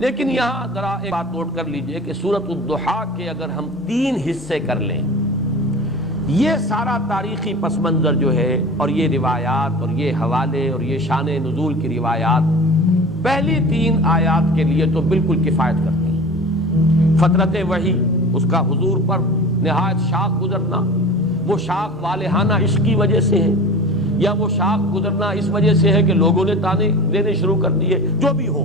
لیکن یہاں ذرا ایک بات نوٹ کر لیجئے کہ سورۃ الضحیٰ کے اگر ہم 3 حصے کر لیں، یہ سارا تاریخی پس منظر جو ہے اور یہ روایات اور یہ حوالے اور یہ شان نزول کی روایات پہلی 3 آیات کے لیے تو بالکل کفایت کرتی ہیں۔ فترت وحی، اس کا حضور پر نہایت شاق گزرنا، وہ شاق والہانہ عشق کی وجہ سے ہے یا وہ شاق گزرنا اس وجہ سے ہے کہ لوگوں نے تانے دینے شروع کر دیے، جو بھی ہو،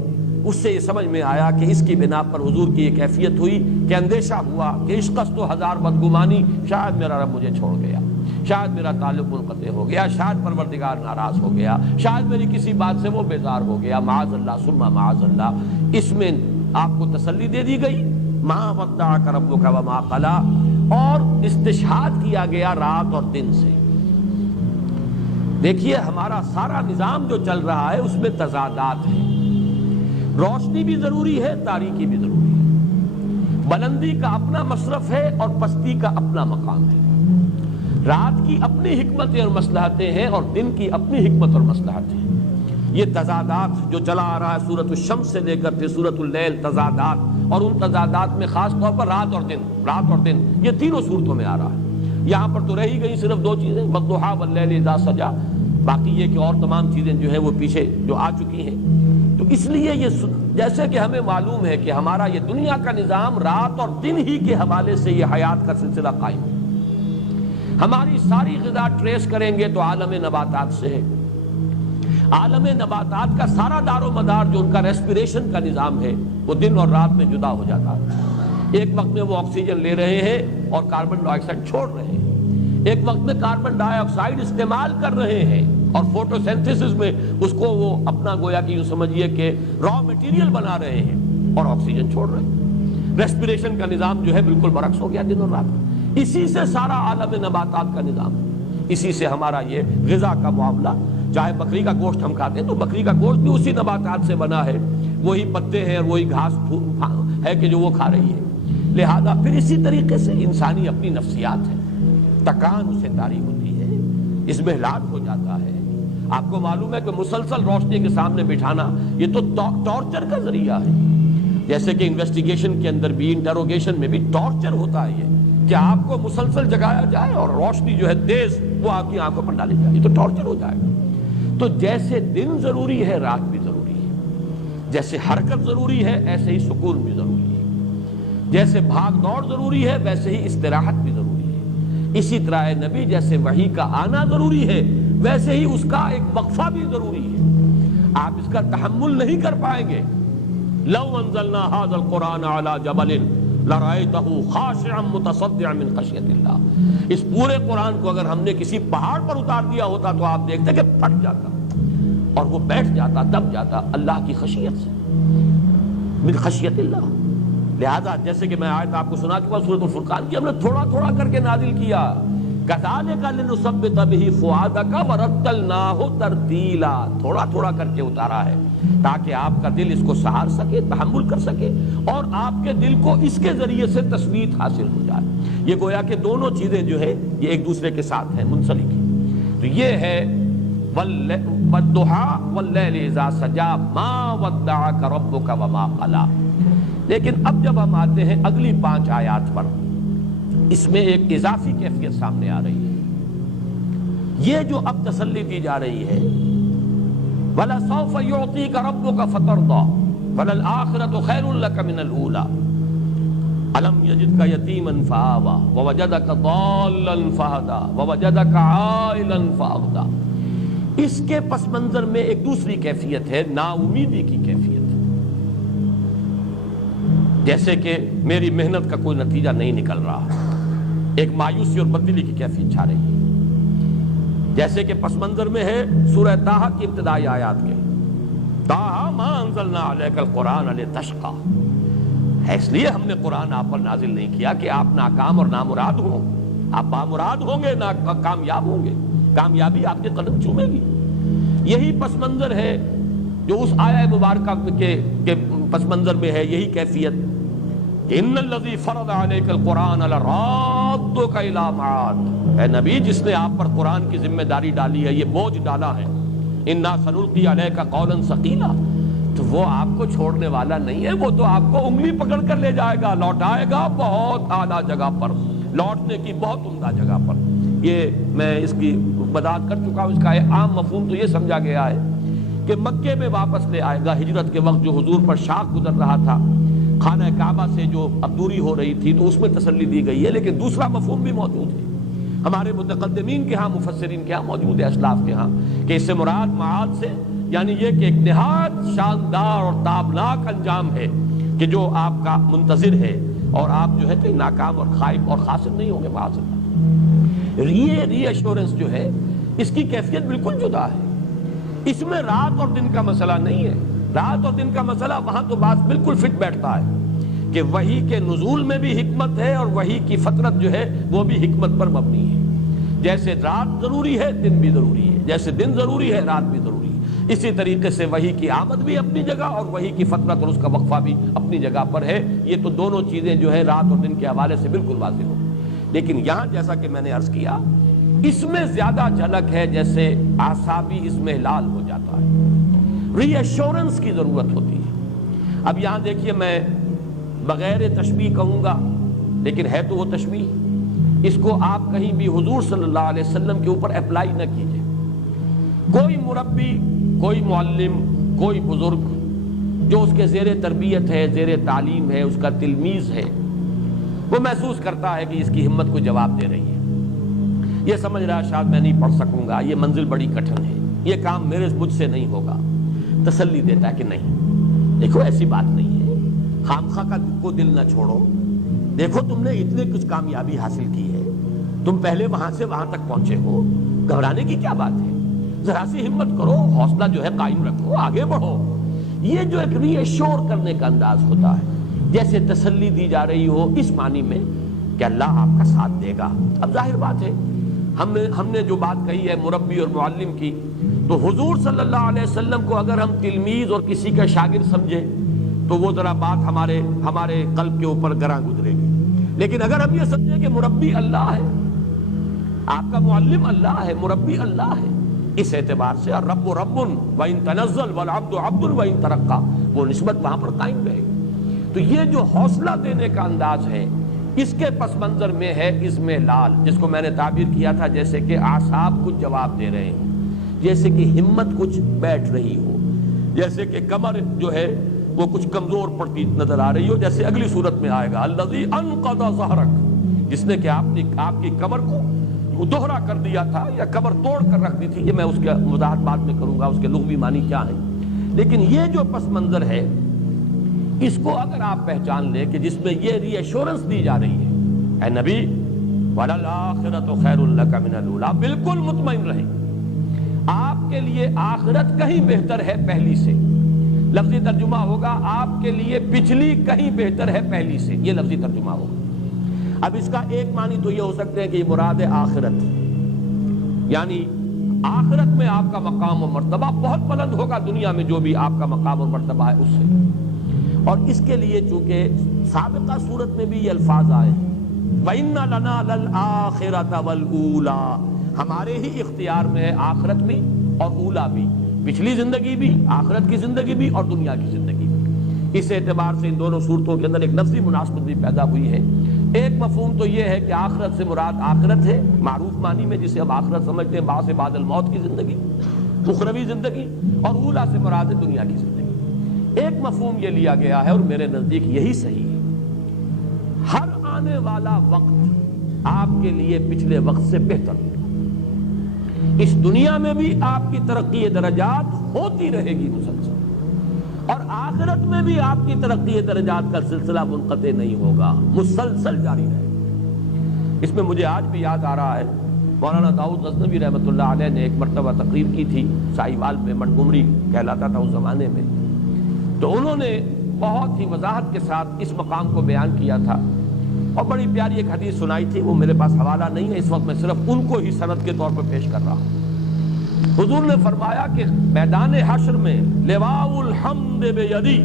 اس سے یہ سمجھ میں آیا کہ اس کی بنا پر حضور کی یہ کیفیت ہوئی کہ اندیشہ ہوا کہ عشقست و ہزار بدگمانی، شاید میرا رب مجھے چھوڑ گیا، شاید میرا تعلق منقطع ہو گیا، شاید پروردگار ناراض ہو گیا، شاید میری کسی بات سے وہ بیزار ہو گیا، معاذ اللہ ثم معاذ اللہ۔ اس میں آپ کو تسلی دے دی گئی، ما ودعک ربک وما قلی، اور استشہاد کیا گیا رات اور دن سے۔ دیکھیے ہمارا سارا نظام جو چل رہا ہے اس میں تضادات ہیں، روشنی بھی ضروری ہے، تاریکی بھی ضروری ہے، بلندی کا اپنا مصرف ہے اور پستی کا اپنا مقام ہے، رات کی اپنی حکمتیں اور مصلحتیں ہیں اور دن کی اپنی حکمت اور مصلحتیں ہیں۔ یہ تضادات جو چلا آ رہا ہے سورۃ الشمس سے لے کر پھر سورۃ اللیل، تضادات، اور ان تضادات میں خاص طور پر رات اور دن یہ تینوں صورتوں میں آ رہا ہے۔ یہاں پر تو رہی گئی صرف 2 چیزیں، والضحیٰ واللیل اذا سجا، باقی یہ کہ اور تمام چیزیں جو ہیں وہ پیچھے جو آ چکی ہیں۔ تو اس لیے یہ جیسے کہ ہمیں معلوم ہے کہ ہمارا یہ دنیا کا نظام رات اور دن ہی کے حوالے سے یہ حیات کا سلسلہ قائم ہے۔ ہماری ساری غذا ٹریس کریں گے تو عالم نباتات سے ہے، عالم نباتات کا سارا دار و مدار جو ان کا ریسپیریشن کا نظام ہے وہ دن اور رات میں جدا ہو جاتا ہے۔ ایک وقت میں وہ آکسیجن لے رہے ہیں اور کاربن ڈائی آکسائڈ چھوڑ رہے ہیں، ایک وقت میں کاربن ڈائی آکسائڈ استعمال کر رہے ہیں اور فوٹو سینتھسس میں اس کو وہ اپنا گویا کہ یوں سمجھیے کہ را میٹیریل بنا رہے ہیں اور آکسیجن چھوڑ رہے ہیں۔ ریسپیریشن کا نظام جو ہے بالکل برعکس ہو گیا دن اور رات۔ اسی سے سارا عالم نباتات کا نظام، اسی سے ہمارا یہ غذا کا معاملہ، چاہے بکری کا گوشت ہم کھاتے ہیں تو بکری کا گوشت بھی اسی نباتات سے بنا ہے، وہی پتے ہیں اور وہی گھاس ہے کہ جو وہ کھا رہی ہے۔ لہذا پھر اسی طریقے سے انسانی اپنی نفسیات ہے، تکان اسے طاری ہوتی ہے، اس میں ہلاک ہو جاتا ہے۔ آپ کو معلوم ہے کہ مسلسل روشنی کے سامنے بٹھانا یہ تو ٹارچر کا ذریعہ ہے، جیسے کہ انویسٹیگیشن کے اندر بھی، انٹروگیشن میں بھی ٹارچر ہوتا ہے یہ کہ آپ کو مسلسل جگایا جائے اور روشنی جو ہے تیز وہ آپ کی آنکھوں پر ڈالی جائے، یہ تو ٹارچر ہو جائے گا۔ تو جیسے دن ضروری ہے رات بھی ضروری ہے، جیسے حرکت ضروری ہے ایسے ہی سکون بھی ضروری ہے، جیسے بھاگ دوڑ ضروری ہے ویسے ہی استراحت بھی ضروری ہے۔ اسی طرح نبی جیسے وحی کا آنا ضروری ہے ویسے ہی اس کا ایک وقفہ بھی ضروری ہے۔ آپ اس کا تحمل نہیں کر پائیں گے۔ لو انزلنا هذا القرآن على جبل لرأيته خاشعا متصدعا من خشية الله، اس پورے قرآن کو اگر ہم نے کسی پہاڑ پر اتار دیا ہوتا تو آپ دیکھتے کہ پھٹ جاتا اور وہ بیٹھ جاتا، دب جاتا اللہ کی خشیت سے، من خشیت اللہ۔ لہذا جیسے کہ میں آیت آپ کو سنا چکا سورۃ الفرقان کی، ہم نے تھوڑا تھوڑا کر کے نازل کیا، كَذَلِكَ لِنُثَبِّتَ بِهِ فُؤَادَكَ وَرَتَّلْنَاهُ تَرْتِيلًا، تھوڑا تھوڑا کر کے اتارا ہے تاکہ آپ کا دل اس کو سہار سکے، تحمل کر سکے، اور آپ کے دل کو اس کے ذریعے سے تثبیت حاصل ہو جائے۔ یہ گویا کہ دونوں چیزیں جو ہے یہ ایک دوسرے کے ساتھ ہیں منسلک ہیں۔ تو یہ ہے وَالضُّحَىٰ وَاللَّيْلِ إِذَا سَجَىٰ مَا وَدَّعَكَ رَبُّكَ وَمَا قَلَىٰ۔ لیکن اب جب ہم آتے ہیں اگلی 5 آیات پر، اس میں ایک اضافی کیفیت سامنے آ رہی ہے۔ یہ جو اب تسلی دی جا رہی ہے، وَلَسَوْفَ يُعْطِيكَ رَبُّكَ فَتَرْضَىٰ وَلَلْآخِرَةُ خَيْرٌ لَكَ مِنَ الْأُولَىٰ أَلَمْ يَجِدْكَ يَتِيمًا فَآوَىٰ وَوَجَدَكَ ضَالًّا فَهَدَىٰ وَوَجَدَكَ عَائِلًا فَأَغْنَىٰ۔ اس کے پس منظر میں ایک دوسری کیفیت ہے، نا امیدی کی کیفیت، جیسے کہ میری محنت کا کوئی نتیجہ نہیں نکل رہا، ایک مایوسی اور بددلی کی کیفیت چھا رہی ہے، جیسے کہ پس منظر میں ہے سورہ طٰہٰ کی ابتدائی آیات کے، طٰہٰ ما انزلنا علیک القرآن لتشقیٰ، اس لیے ہم نے قرآن آپ پر نازل نہیں کیا کہ آپ ناکام اور نامراد ہوں، آپ بامراد ہوں گے، کامیاب ہوں گے، کامیابی آپ کے قدم چومے گی۔ یہی پس منظر ہے جو اس آیہ مبارکہ کے پس منظر میں ہے، یہی کیفیت کہ ان الذی فرض علیک القرآن لرادک الی معاد، اے نبی جس نے آپ پر قرآن کی ذمہ داری ڈالی ہے، یہ بوجھ ڈالا ہے، انا سنلقی علیک قولا ثقیلا، تو وہ آپ کو چھوڑنے والا نہیں ہے، وہ تو آپ کو انگلی پکڑ کر لے جائے گا، لوٹائے گا بہت اعلیٰ جگہ پر، لوٹنے کی بہت عمدہ جگہ پر۔ یہ میں اس کی وضاحت کر چکا ہوں۔ اس کا عام مفہوم تو یہ سمجھا گیا ہے کہ مکے میں واپس لے آئے گا۔ ہجرت کے وقت جو حضور پر شاق گزر رہا تھا، خانہ کعبہ سے جو اب دوری ہو رہی تھی، تو اس میں تسلی دی گئی ہے، لیکن دوسرا مفہوم بھی موجود ہے ہمارے متقدمین کے ہاں، مفسرین کے ہاں موجود ہے، اسلاف کے ہاں، کہ اس سے مراد معاد سے یعنی یہ کہ ایک نہایت شاندار اور تابناک انجام ہے کہ جو آپ کا منتظر ہے، اور آپ جو ہے کہ ناکام اور خائب اور خاسر نہیں ہوں گے معاذ اللہ۔ یہ ری ایشورنس جو ہے، اس کی کیفیت بالکل جدا ہے۔ اس میں رات اور دن کا مسئلہ نہیں ہے، رات اور دن کا مسئلہ وہاں تو بات بالکل فٹ بیٹھتا ہے کہ وحی کے نزول میں بھی حکمت ہے، اور وحی کی فطرت جو ہے وہ بھی حکمت پر مبنی ہے۔ جیسے رات ضروری ہے، دن بھی ضروری ہے، جیسے دن ضروری ہے، رات بھی ضروری ہے، اسی طریقے سے وحی کی آمد بھی اپنی جگہ اور وحی کی فطرت اور اس کا وقفہ بھی اپنی جگہ پر ہے۔ یہ تو دونوں چیزیں جو ہے رات اور دن کے حوالے سے بالکل واضح ہو، لیکن یہاں جیسا کہ میں نے عرض کیا، اس میں زیادہ جھلک ہے، جیسے اعصابی اس میں ہلال ہو جاتا ہے، ری ایشورنس کی ضرورت ہوتی ہے۔ اب یہاں دیکھیے، میں بغیر تشبیہ کہوں گا، لیکن ہے تو وہ تشبیہ، اس کو آپ کہیں بھی حضور صلی اللہ علیہ وسلم کے اوپر اپلائی نہ کیجئے۔ کوئی مربی، کوئی معلم، کوئی بزرگ جو اس کے زیر تربیت ہے، زیر تعلیم ہے، اس کا تلمیذ ہے، وہ محسوس کرتا ہے کہ اس کی ہمت کو جواب دے رہی ہے، یہ سمجھ رہا ہے شاید میں نہیں پڑھ سکوں گا، یہ منزل بڑی کٹھن ہے، یہ کام مجھ سے نہیں ہوگا، تسلی دیتا ہے کہ نہیں، دیکھو ایسی بات نہیں ہے، خامخواہ کا کو دل نہ چھوڑو، دیکھو تم نے اتنے کچھ کامیابی حاصل کی ہے، تم پہلے وہاں سے وہاں تک پہنچے ہو، گھبرانے کی کیا بات ہے، ذرا سی ہمت کرو، حوصلہ جو ہے قائم رکھو، آگے بڑھو۔ یہ جو ایک ری ایشور کرنے کا انداز ہوتا ہے، جیسے تسلی دی جا رہی ہو، اس معنی میں کہ اللہ آپ کا ساتھ دے گا۔ اب ظاہر بات ہے، ہم نے جو بات کہی ہے مربی اور معلم کی، تو حضور صلی اللہ علیہ وسلم کو اگر ہم تلمیذ اور کسی کا شاگرد سمجھے تو وہ ذرا بات ہمارے قلب کے اوپر گراں گزرے گی، لیکن اگر ہم یہ سمجھیں کہ مربی اللہ ہے، آپ کا معلم اللہ ہے، مربی اللہ ہے، اس اعتبار سے الرب رب وَإِن تنزل والعبد عبد وَإِن ترقى، وہ نسبت وہاں پر قائم رہے گی۔ تو یہ جو حوصلہ دینے کا انداز ہے، اس کے پس منظر میں ہے اضمحلال، جس کو میں نے تعبیر کیا تھا جیسے کہ اعصاب کچھ جواب دے رہے ہوں، جیسے کہ ہمت کچھ بیٹھ رہی ہو، جیسے کہ کمر جو ہے وہ کچھ کمزور پڑتی نظر آ رہی ہو، جیسے اگلی صورت میں آئے گا الذی انقض ظہرک، جس نے کہ آپ کی کمر کو دوہرا کر دیا تھا یا کمر توڑ کر رکھ دی تھی۔ یہ میں اس کے وضاحت بعد میں کروں گا، اس کے لغوی معنی کیا ہیں، لیکن یہ جو پس منظر ہے، اس کو اگر آپ پہچان لیں کہ جس میں یہ ری ایشورنس دی جا رہی ہے، اے نبی وَلَلْآخِرَةُ خَيْرٌ لَكَ مِنَ الْأُولَىٰ، بالکل مطمئن رہیں، آپ کے لیے آخرت کہیں بہتر ہے پہلی سے۔ لفظی ترجمہ ہوگا آپ کے لیے پچھلی کہیں بہتر ہے پہلی سے، یہ لفظی ترجمہ ہوگا۔ اب اس کا ایک معنی تو یہ ہو سکتے ہیں کہ یہ مراد ہے آخرت، یعنی آخرت میں آپ کا مقام و مرتبہ بہت بلند ہوگا، دنیا میں جو بھی آپ کا مقام اور مرتبہ ہے اس سے۔ اور اس کے لیے چونکہ سابقہ صورت میں بھی یہ الفاظ آئے ہیں وَإِنَّ لَنَا لَلْآخِرَةَ وَالْأُولَىٰ، ہمارے ہی اختیار میں ہے آخرت بھی اور اولا بھی، پچھلی زندگی بھی، آخرت کی زندگی بھی اور دنیا کی زندگی بھی۔ اس اعتبار سے ان دونوں صورتوں کے اندر ایک لفظی مناسبت بھی پیدا ہوئی ہے۔ ایک مفہوم تو یہ ہے کہ آخرت سے مراد آخرت ہے معروف معنی میں، جسے ہم آخرت سمجھتے ہیں بعد بعد الموت کی زندگی، اخروی زندگی، اور اولا سے مراد ہے دنیا کی زندگی۔ ایک مفہوم یہ لیا گیا ہے اور میرے نزدیک یہی صحیح ہے، ہر آنے والا وقت آپ کے لیے پچھلے وقت سے بہتر ہے، اس دنیا میں بھی آپ کی ترقی درجات ہوتی رہے گی مسلسل، اور آخرت میں بھی آپ کی ترقی درجات کا سلسلہ منقطع نہیں ہوگا، مسلسل جاری رہے گا۔ اس میں مجھے آج بھی یاد آ رہا ہے، مولانا داؤد غزنوی رحمۃ اللہ علیہ نے ایک مرتبہ تقریر کی تھی ساہیوال میں، منٹگمری کہلاتا تھا اس زمانے میں، تو انہوں نے بہت ہی وضاحت کے ساتھ اس مقام کو بیان کیا تھا، اور بڑی پیاری ایک حدیث سنائی تھی، وہ میرے پاس حوالہ نہیں ہے اس وقت، میں صرف ان کو ہی سند کے طور پر پیش کر رہا ہوں۔ حضور نے فرمایا کہ میدان حشر میں لواء الحمد بیدی،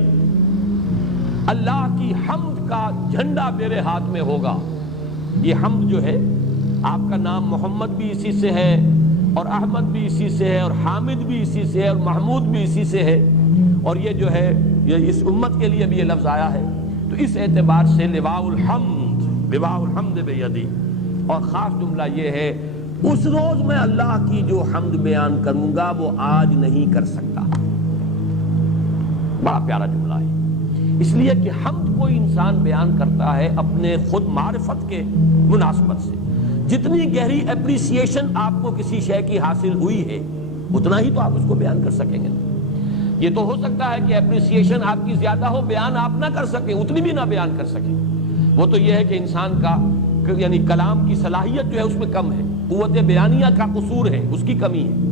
اللہ کی حمد کا جھنڈا میرے ہاتھ میں ہوگا۔ یہ حمد جو ہے، آپ کا نام محمد بھی اسی سے ہے، اور احمد بھی اسی سے ہے، اور حامد بھی اسی سے ہے، اور محمود بھی اسی سے ہے، اور یہ جو ہے یہ اس امت کے لیے بھی یہ لفظ آیا ہے، تو اس اعتبار سے لواء الحمد بیدی، اور خاص جملہ یہ ہے اس روز میں اللہ کی جو حمد بیان کروں گا وہ آج نہیں کر سکتا۔ بڑا پیارا جملہ ہے، اس لیے کہ حمد کوئی انسان بیان کرتا ہے اپنے خود معرفت کے مناسبت سے، جتنی گہری اپریسیشن آپ کو کسی شے کی حاصل ہوئی ہے اتنا ہی تو آپ اس کو بیان کر سکیں گے۔ یہ تو ہو سکتا ہے کہ اپریسیشن آپ کی زیادہ ہو، بیان آپ نہ کر سکیں، اتنی بھی نہ بیان کر سکیں، وہ تو یہ ہے کہ انسان کا یعنی کلام کی صلاحیت جو ہے اس میں کم ہے، قوت بیانیہ کا قصور ہے، اس کی کمی ہے۔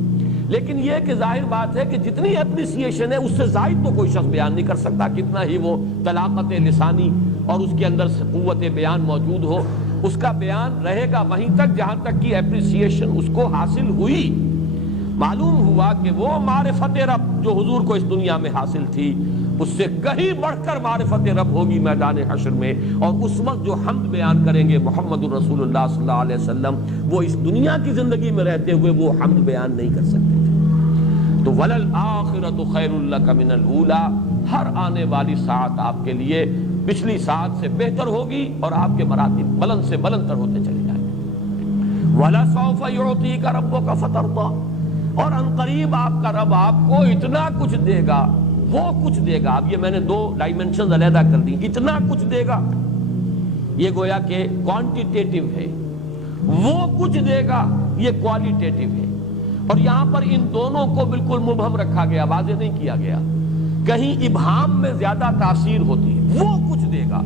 لیکن یہ کہ ظاہر بات ہے کہ جتنی اپریسیشن ہے اس سے زائد تو کوئی شخص بیان نہیں کر سکتا، کتنا ہی وہ طلاقت لسانی اور اس کے اندر قوت بیان موجود ہو، اس کا بیان رہے گا وہیں تک جہاں تک کی اپریسیشن اس کو حاصل ہوئی۔ معلوم ہوا کہ وہ معرفت رب جو حضور کو اس دنیا میں حاصل تھی اس سے کہیں بڑھ کر معرفت رب ہوگی میدان حشر میں، اور اس وقت جو حمد بیان کریں گے محمد الرسول اللہ صلی اللہ علیہ وسلم، وہ اس دنیا کی زندگی میں رہتے ہوئے وہ حمد بیان نہیں کر سکتے تھے۔ تو وَلَلْآخِرَةُ خَيْرٌ لَكَ مِنَ الْأُولَىٰ، ہر آنے والی ساعت آپ کے لیے پچھلی ساعت سے بہتر ہوگی اور آپ کے مراتب بلند سے بلند تر ہوتے چلے جائیں گے۔ وَلَسَوْفَ يُعْطِيكَ رَبُّكَ فَتَرْضَىٰ، اور عنقریب آپ کا رب آپ کو اتنا کچھ دے گا، وہ کچھ دے گا۔ اب یہ میں نے دو ڈائمنشنز علیحدہ کر دی، اتنا کچھ دے گا یہ گویا کہ کوانٹیٹیو ہے، وہ کچھ دے گا یہ کوالیٹیٹیو ہے، اور یہاں پر ان دونوں کو بالکل مبہم رکھا گیا، واضح نہیں کیا گیا۔ کہیں ابہام میں زیادہ تاثیر ہوتی ہے، وہ کچھ دے گا،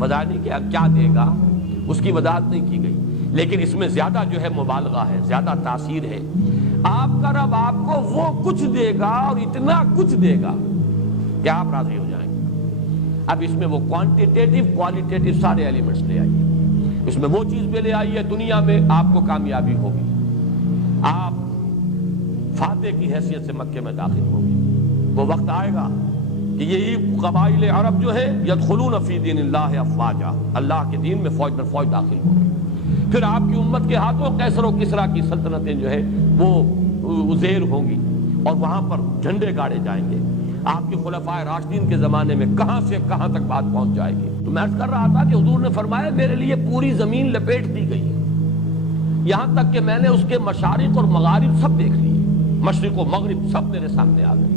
وضاحت نہیں کیا کیا دے گا، اس کی وضاحت نہیں کی گئی، لیکن اس میں زیادہ جو ہے مبالغہ ہے، زیادہ تاثیر ہے۔ آپ کا رب آپ کو وہ کچھ دے گا اور اتنا کچھ دے گا کہ آپ راضی ہو جائیں گے۔ اب اس میں وہ کوانٹیٹیو کوالیٹیٹیو سارے ایلیمنٹس لے آئیے، اس میں وہ چیز بھی لے آئیے، دنیا میں آپ کو کامیابی ہوگی، آپ فاتح کی حیثیت سے مکے میں داخل ہوگی۔ وہ وقت آئے گا کہ یہی قبائل عرب جو ہے یدخلون فی دین اللہ افواجا، اللہ کے دین میں فوج در فوج داخل ہوگی۔ پھر آپ کی امت کے ہاتھوں قیصر و کسریٰ کی سلطنتیں جو ہے وہ زیر ہوں گی، اور وہاں پر جھنڈے گاڑے جائیں گے۔ آپ کے خلفائے راشدین کے زمانے میں کہاں سے کہاں تک بات پہنچ جائے گی۔ تو میں عرض کر رہا تھا کہ حضور نے فرمایا میرے لیے پوری زمین لپیٹ دی گئی ہے، یہاں تک کہ میں نے اس کے مشارق اور مغارب سب دیکھ لیے، مشرق و مغرب سب میرے سامنے آ گئے،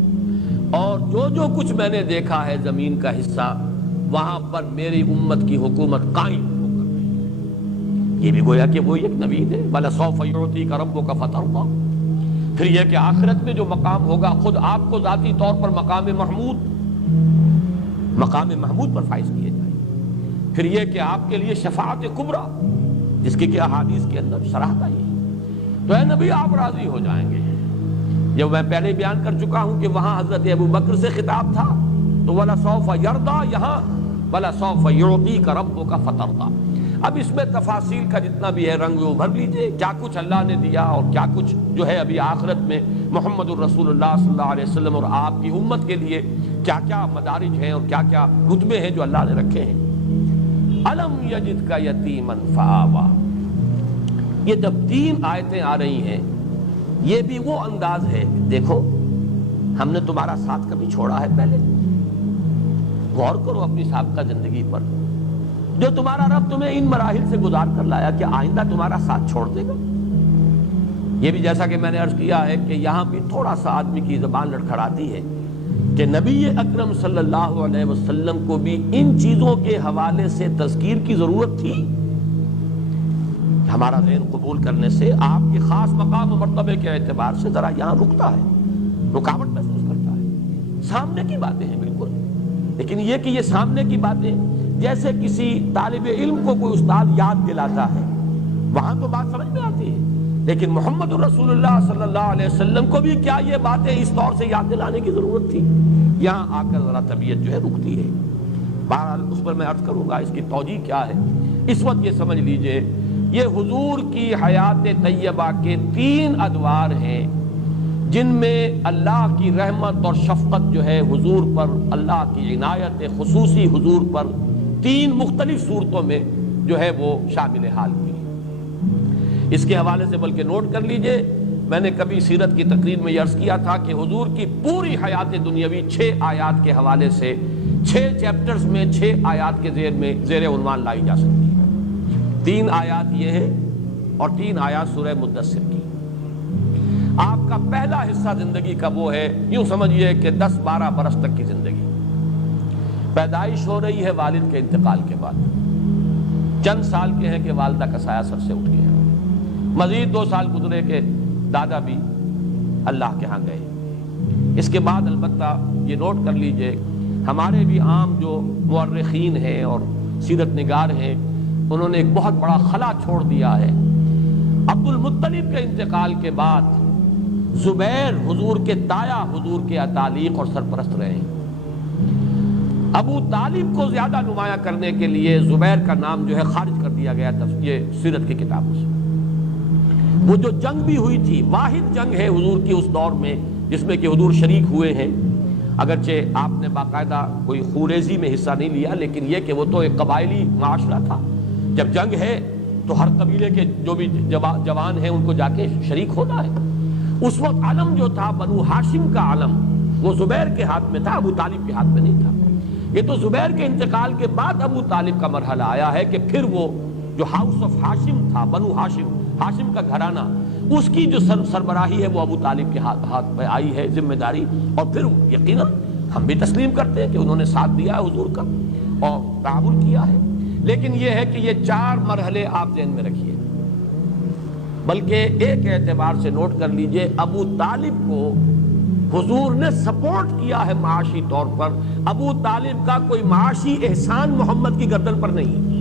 اور جو کچھ میں نے دیکھا ہے زمین کا حصہ، وہاں پر میری امت کی حکومت قائم ہو کر رہی ہے۔ یہ بھی گویا کہ وہ ایک نوید ہے، وَلَسَوْفَ يُعْطِيكَ رَبُّكَ فَتَرْضَىٰ۔ پھر یہ کہ آخرت میں جو مقام ہوگا، خود آپ کو ذاتی طور پر مقام محمود پر فائز کیے جائیں۔ پھر یہ کہ آپ کے لیے شفاعت کبریٰ، جس کی کہ احادیث کے اندر صراحت آئی ہے، تو اے نبی آپ راضی ہو جائیں گے۔ جب میں پہلے بیان کر چکا ہوں کہ وہاں حضرت ابو بکر سے خطاب تھا، تو وَلَسَوْفَ يَرْضَىٰ، یہاں وَلَسَوْفَ يُعْطِيكَ رَبُّكَ فَتَرْضَىٰ۔ اب اس میں تفاصیل کا جتنا بھی ہے رنگ وہ بھر لیجئے، کیا کچھ اللہ نے دیا اور کیا کچھ جو ہے ابھی آخرت میں محمد الرسول اللہ صلی اللہ علیہ وسلم اور آپ کی امت کے لیے کیا کیا مدارج ہیں اور کیا کیا رتبے ہیں جو اللہ نے رکھے ہیں۔ أَلَمْ يَجِدْكَ يَتِيمًا فَآوَىٰ، یہ جب 3 آیتیں آ رہی ہیں، یہ بھی وہ انداز ہے، دیکھو ہم نے تمہارا ساتھ کبھی چھوڑا ہے پہلے؟ غور کرو اپنی سابقہ زندگی پر، جو تمہارا رب تمہیں ان مراحل سے گزار کر لایا، کہ آئندہ تمہارا ساتھ چھوڑ دے گا؟ یہ بھی جیسا کہ میں نے عرض کیا ہے کہ یہاں بھی تھوڑا سا آدمی کی زبان لڑکھڑاتی ہے کہ نبی اکرم صلی اللہ علیہ وسلم کو بھی ان چیزوں کے حوالے سے تذکیر کی ضرورت تھی۔ ہمارا ذہن قبول کرنے سے آپ کے خاص مقام و مرتبے کے اعتبار سے ذرا یہاں رکتا ہے، رکاوٹ محسوس کرتا ہے۔ سامنے کی باتیں ہیں بالکل، لیکن یہ کہ یہ سامنے کی باتیں جیسے کسی طالب علم کو کوئی استاد یاد دلاتا ہے، وہاں تو بات سمجھ میں آتی ہے، لیکن محمد الرسول اللہ صلی اللہ علیہ وسلم کو بھی کیا یہ باتیں اس طور سے یاد دلانے کی ضرورت تھی؟ یہاں آ کر ذرا طبیعت جو ہے رکتی ہے۔ بہرحال اس پر میں عرض کروں گا اس کی توجیہ کیا ہے۔ اس وقت یہ سمجھ لیجئے یہ حضور کی حیات طیبہ کے 3 ادوار ہیں، جن میں اللہ کی رحمت اور شفقت جو ہے حضور پر، اللہ کی عنایت خصوصی حضور پر 3 مختلف صورتوں میں جو ہے وہ شامل حال ہوئی۔ اس کے حوالے سے بلکہ نوٹ کر لیجئے میں نے کبھی سیرت کی تقریر میں عرض کیا تھا کہ حضور کی پوری حیات دنیاوی 6 آیات کے حوالے سے 6 چیپٹرز میں 6 آیات کے زیر عنوان لائی جا سکتی ہے۔ 3 آیات یہ ہے اور 3 آیات سورہ مدثر کی۔ آپ کا پہلا حصہ زندگی کا وہ ہے، یوں سمجھئے کہ 10-12 برس تک کی زندگی۔ پیدائش ہو رہی ہے والد کے انتقال کے بعد، چند سال کے ہیں کہ والدہ کا سایہ سر سے اٹھ گیا، مزید 2 سال گزرے کہ دادا بھی اللہ کے ہاں گئے۔ اس کے بعد البتہ یہ نوٹ کر لیجئے، ہمارے بھی عام جو مورخین ہیں اور سیرت نگار ہیں، انہوں نے ایک بہت بڑا خلا چھوڑ دیا ہے۔ عبد المطلب کے انتقال کے بعد زبیر حضور کے تایا حضور کے اتالیق اور سرپرست رہے ہیں۔ ابو طالب کو زیادہ نمایاں کرنے کے لیے زبیر کا نام جو ہے خارج کر دیا گیا یہ سیرت کی کتابوں سے۔ وہ جو جنگ بھی ہوئی تھی، واحد جنگ ہے حضور کی اس دور میں جس میں کہ حضور شریک ہوئے ہیں، اگرچہ آپ نے باقاعدہ کوئی خوریزی میں حصہ نہیں لیا، لیکن یہ کہ وہ تو ایک قبائلی معاشرہ تھا۔ جب جنگ ہے تو ہر قبیلے کے جو بھی جوان ہیں ان کو جا کے شریک ہونا ہے۔ اس وقت علم جو تھا بنو ہاشم کا علم، وہ زبیر کے ہاتھ میں تھا، ابو طالب کے ہاتھ میں نہیں تھا۔ یہ تو زبیر کے انتقال کے بعد ابو طالب کا مرحلہ آیا ہے کہ پھر وہ جو ہاؤس آف ہاشم تھا، بنو ہاشم، ہاشم کا گھرانہ، اس کی جو سربراہی ہے وہ ابو طالب کے ہاتھ میں آئی ہے ذمہ داری۔ اور پھر یقیناً ہم بھی تسلیم کرتے ہیں کہ انہوں نے ساتھ دیا ہے حضور کا اور تعاون کیا ہے، لیکن یہ ہے کہ یہ 4 مرحلے آپ ذہن میں رکھیے۔ بلکہ ایک اعتبار سے نوٹ کر لیجئے، ابو طالب کو حضور نے سپورٹ کیا ہے معاشی طور پر۔ ابو طالب کا کوئی معاشی احسان محمد کی گردن پر نہیں،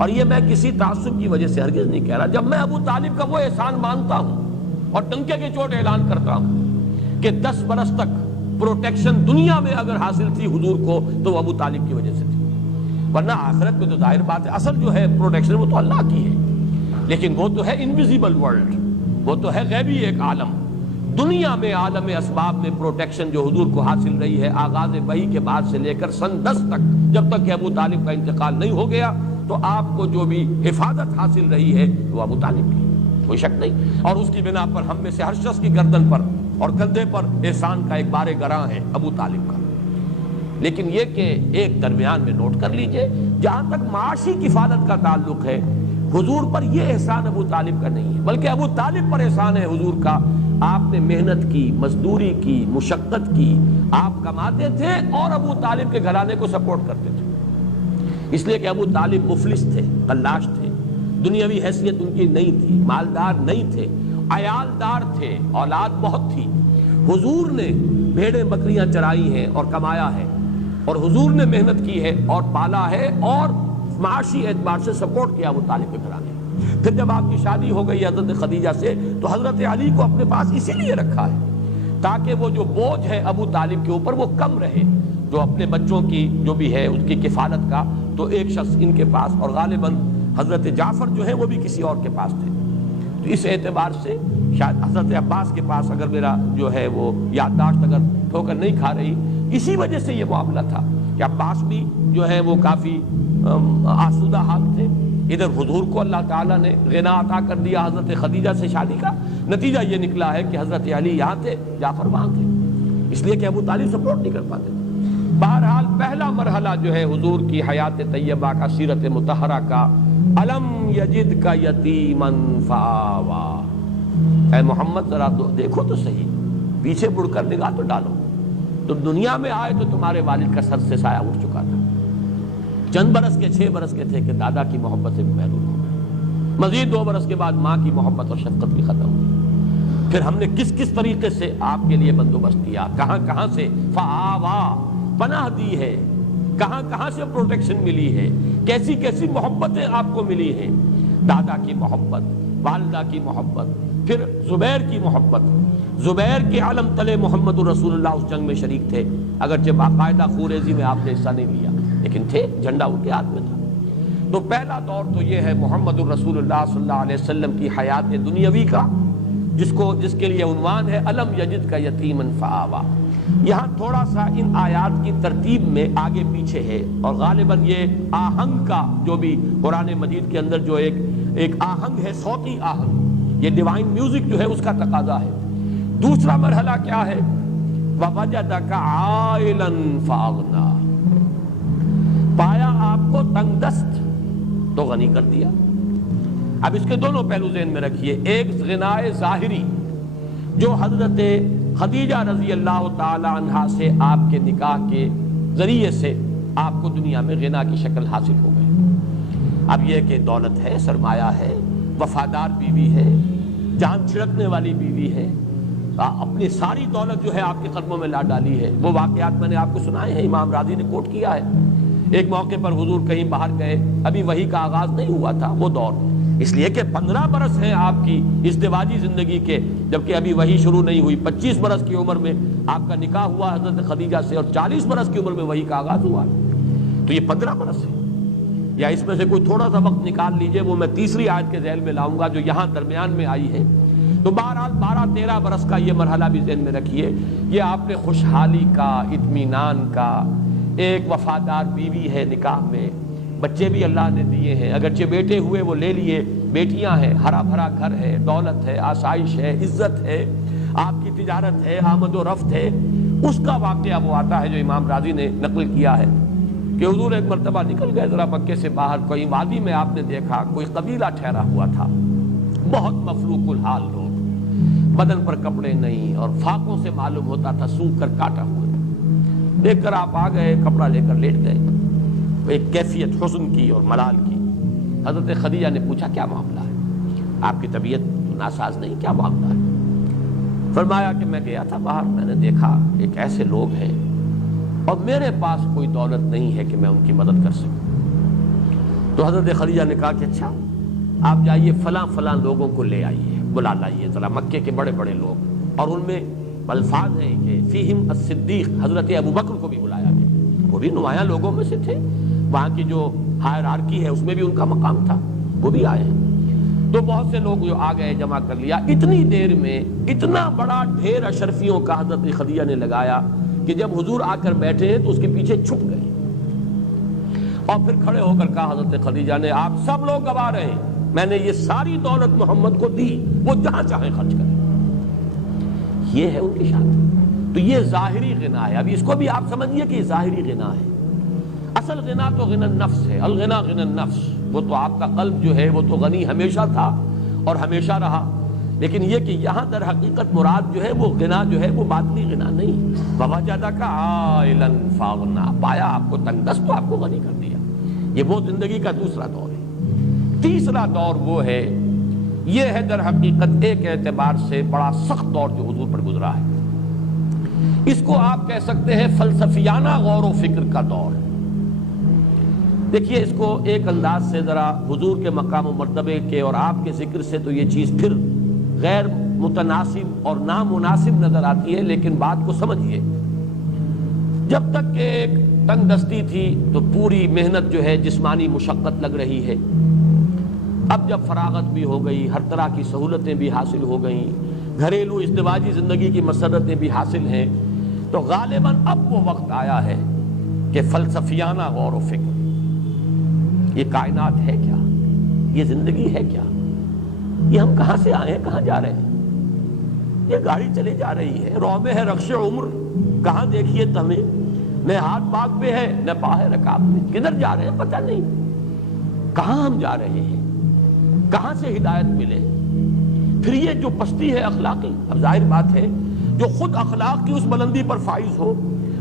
اور یہ میں کسی تعصب کی وجہ سے ہرگز نہیں کہہ رہا۔ جب میں ابو طالب کا وہ احسان مانتا ہوں اور ڈنکے کے چوٹ اعلان کرتا ہوں کہ 10 برس تک پروٹیکشن دنیا میں اگر حاصل تھی حضور کو تو وہ ابو طالب کی وجہ سے تھی، ورنہ آخرت میں تو ظاہر بات ہے اصل جو ہے پروٹیکشن وہ تو اللہ کی ہے، لیکن وہ تو ہے انویزیبل ورلڈ، وہ تو ہے غیبی ایک عالم۔ دنیا میں عالم اسباب میں پروٹیکشن جو حضور کو حاصل رہی ہے آغاز وحی کے بعد سے لے کر سن 10 تک، جب تک کہ ابو طالب کا انتقال نہیں ہو گیا، تو آپ کو جو بھی حفاظت حاصل رہی ہے وہ ابو طالب کی، کوئی شک نہیں۔ اور اس کی بنا پر ہم میں سے ہر شخص کی گردن پر اور کندھے پر احسان کا ایک بار گراں ہے ابو طالب کا۔ لیکن یہ کہ ایک درمیان میں نوٹ کر لیجئے، جہاں تک معاشی کفالت کا تعلق ہے، حضور پر یہ احسان ابو طالب کا نہیں ہے، بلکہ ابو طالب پر احسان ہے حضور کا۔ آپ نے محنت کی، مزدوری کی، مشقت کی، آپ کماتے تھے اور ابو طالب کے گھرانے کو سپورٹ کرتے تھے، اس لیے کہ ابو طالب مفلس تھے، قلاش تھے، دنیاوی حیثیت ان کی نہیں تھی، مالدار نہیں تھے، عیالدار تھے، اولاد بہت تھی۔ حضور نے بھیڑیں بکریاں چرائی ہیں اور کمایا ہے، اور حضور نے محنت کی ہے اور پالا ہے اور معاشی اعتبار سے سپورٹ کیا ابو طالب کے گھرانے۔ پھر جب آپ کی شادی ہو گئی حضرت خدیجہ سے تو حضرت علی کو اپنے پاس اسی لیے رکھا ہے تاکہ وہ جو بوجھ ہے ابو طالب کے اوپر وہ کم رہے، جو اپنے بچوں کی جو بھی ہے اس کی کفالت کا تو ایک شخص ان کے پاس، اور غالباً حضرت جعفر جو ہے وہ بھی کسی اور کے پاس تھے۔ تو اس اعتبار سے شاید حضرت عباس کے پاس، اگر میرا جو ہے وہ یادداشت اگر ٹھوکر نہیں کھا رہی، اسی وجہ سے یہ معاملہ تھا کہ عباس بھی جو ہے وہ کافی آسودہ حال تھے۔ ادھر حضور کو اللہ تعالیٰ نے غنا عطا کر دیا حضرت خدیجہ سے شادی کا، نتیجہ یہ نکلا ہے کہ حضرت علی یہاں تھے، جعفر وہاں تھے، اس لیے کہ ابو طالب سپورٹ نہیں کر پاتے تھے۔ بہرحال پہلا مرحلہ جو ہے حضور کی حیات طیبہ کا، سیرت مطہرہ کا، الم یجد کا یتیما فآوا۔ اے محمد ذرا دیکھو تو صحیح، پیچھے مڑ کر نگاہ تو ڈالو، تو دنیا میں آئے تو تمہارے والد کا سر سے سایہ اٹھ چکا تھا، چند برس کے 6 برس کے تھے کہ دادا کی محبت سے بھی محروم ہو گئے، مزید 2 برس کے بعد ماں کی محبت اور شفقت بھی ختم ہوئی۔ پھر ہم نے کس کس طریقے سے آپ کے لیے بندوبست کیا، کہاں کہاں سے فآوا پناہ دی ہے، کہاں کہاں سے پروٹیکشن ملی ہے، کیسی کیسی محبتیں آپ کو ملی ہیں، دادا کی محبت، والدہ کی محبت، پھر زبیر کی محبت۔ زبیر کے علم تلے محمد الرسول اللہ اس جنگ میں شریک تھے، اگرچہ باقاعدہ خوریزی میں آپ نے حصہ نہیں لیا، لیکن تھے، جھنڈا ان کے ہاتھ میں تھا۔ تو پہلا دور تو یہ ہے محمد الرسول اللہ صلی اللہ علیہ وسلم کی حیات دنیاوی کا، جس کے لیے عنوان ہے الم یجد کا یتیما فآوا۔ یہاں تھوڑا سا ان آیات کی ترتیب میں آگے پیچھے ہے، اور غالباً یہ آہنگ کا جو بھی قرآن مجید کے اندر جو ایک آہنگ ہے، صوتی آہنگ، یہ ڈیوائن میوزک جو ہے اس کا تقاضا ہے۔ دوسرا مرحلہ کیا ہے؟ وَوَجَدَكَ عَائِلًا فَأَغْنَىٰ، پایا آپ کو تنگ دست تو غنی کر دیا۔ اب اس کے دونوں پہلو ذہن میں رکھیے، ایک غنائے ظاہری جو حضرت خدیجہ رضی اللہ تعالی عنہا سے آپ کے نکاح کے ذریعے سے آپ کو دنیا میں غنا کی شکل حاصل ہو گئی۔ اب یہ کہ دولت ہے، سرمایہ ہے، وفادار بیوی ہے، جان چھڑکنے والی بیوی ہے، اپنی ساری دولت جو ہے آپ کے قدموں میں لا ڈالی ہے۔ وہ واقعات میں نے آپ کو سنائے ہیں، امام راضی نے کوٹ کیا ہے۔ ایک موقع پر حضور کہیں باہر گئے، ابھی وحی کا آغاز نہیں ہوا تھا وہ دور، اس لیے کہ 15 برس ہیں آپ کی ازدواجی زندگی کے، جبکہ ابھی وحی شروع نہیں ہوئی۔ 25 برس کی عمر میں آپ کا نکاح ہوا حضرت خدیجہ سے، اور 40 برس کی عمر میں وحی کا آغاز ہوا، تو یہ 15 برس ہے۔ یا اس میں سے کوئی تھوڑا سا وقت نکال لیجئے، وہ میں تیسری آیت کے ذیل میں لاؤں گا جو یہاں درمیان میں آئی ہے۔ تو بہرحال 12-13 برس کا یہ مرحلہ بھی ذہن میں رکھیے۔ یہ آپ نے خوشحالی کا، اطمینان کا، ایک وفادار بیوی ہے نکاح میں، بچے بھی اللہ نے دیے ہیں، اگرچہ بیٹے ہوئے وہ لے لیے، بیٹیاں ہیں، ہرا بھرا گھر ہے، دولت ہے، آسائش ہے، عزت ہے، آپ کی تجارت ہے، آمد و رفت ہے۔ اس کا واقعہ وہ آتا ہے جو امام راضی نے نقل کیا ہے کہ حضور ایک مرتبہ نکل گئے ذرا مکے سے باہر، کوئی وادی میں آپ نے دیکھا کوئی قبیلہ ٹھہرا ہوا تھا، بہت مفلوق الحال لوگ، بدن پر کپڑے نہیں اور فاقوں سے معلوم ہوتا تھا سونکھ کر کاٹا ہوا۔ دیکھ کر آپ آ گئے، کپڑا لے کر لیٹ گئے، ایک کیفیت حزن کی اور ملال کی۔ حضرت خدیجہ نے پوچھا کیا معاملہ ہے؟ آپ کی طبیعت ناساز نہیں، کیا معاملہ ہے؟ فرمایا کہ میں گیا تھا باہر، میں نے دیکھا ایک ایسے لوگ ہیں اور میرے پاس کوئی دولت نہیں ہے کہ میں ان کی مدد کر سکوں۔ تو حضرت خدیجہ نے کہا کہ اچھا آپ جائیے فلاں فلاں لوگوں کو لے آئیے، بلا لائیے ذرا، مکے کے بڑے بڑے لوگ، اور ان میں الفاظ ہیں کہ فیہم الصدیق، حضرت ابو بکر کو بھی بلایا گیا، وہ بھی نمایاں لوگوں میں سے تھے، وہاں کی جو ہائرارکی ہے اس میں بھی ان کا مقام تھا، وہ بھی آئے۔ تو بہت سے لوگ جو آ گئے، جمع کر لیا، اتنی دیر میں اتنا بڑا ڈھیر اشرفیوں کا حضرت خدیجہ نے لگایا کہ جب حضور آ کر بیٹھے تو اس کے پیچھے چھپ گئے، اور پھر کھڑے ہو کر کہا حضرت خدیجہ نے آپ سب لوگ گواہ رہے ہیں میں نے یہ ساری دولت محمد کو دی، وہ جہاں چاہے خرچ کریں۔ یہ ہے ان کی شان۔ تو یہ ظاہری غنا ہے۔ ابھی اس کو بھی آپ سمجھیے کہ یہ ظاہری غنا ہے۔ اصل غنا تو غنا النفس ہے، الغنا غنا النفس، وہ تو آپ کا قلب جو ہے وہ تو غنی ہمیشہ تھا اور ہمیشہ رہا، لیکن یہ کہ یہاں در حقیقت مراد جو ہے وہ غنا جو ہے وہ باطنی غنا نہیں۔ وَوَجَدَكَ عَائِلًا فَأَغْنَىٰ، پایا آپ کو تنگ دست تو آپ کو غنی کر دیا۔ یہ وہ زندگی کا دوسرا دور ہے۔ تیسرا دور وہ ہے، یہ ہے در حقیقت ایک اعتبار سے بڑا سخت دور جو حضور پر گزرا ہے۔ اس کو آپ کہہ سکتے ہیں فلسفیانہ غور و فکر کا دور۔ دیکھیے اس کو ایک انداز سے ذرا حضور کے مقام و مرتبے کے اور آپ کے ذکر سے تو یہ چیز پھر غیر متناسب اور نامناسب نظر آتی ہے، لیکن بات کو سمجھیے۔ جب تک کہ ایک تنگ دستی تھی تو پوری محنت جو ہے جسمانی مشقت لگ رہی ہے، اب جب فراغت بھی ہو گئی، ہر طرح کی سہولتیں بھی حاصل ہو گئیں، گھریلو ازدواجی زندگی کی مسرتیں بھی حاصل ہیں، تو غالباً اب وہ وقت آیا ہے کہ فلسفیانہ غور و فکر، یہ کائنات ہے کیا، یہ زندگی ہے کیا، یہ ہم کہاں سے آئے ہیں، کہاں جا رہے ہیں، یہ گاڑی چلے جا رہی ہے، رو میں ہے رخش عمر، کہاں دیکھیے تمہیں، نہ ہاتھ باغ پہ ہے نہ پا ہے رکاب میں، کدھر جا رہے ہیں پتہ نہیں، کہاں ہم جا رہے ہیں، کہاں سے ہدایت ملے۔ پھر یہ جو پستی ہے اخلاقی، اب ظاہر بات ہے جو خود اخلاق کی اس بلندی پر فائز ہو،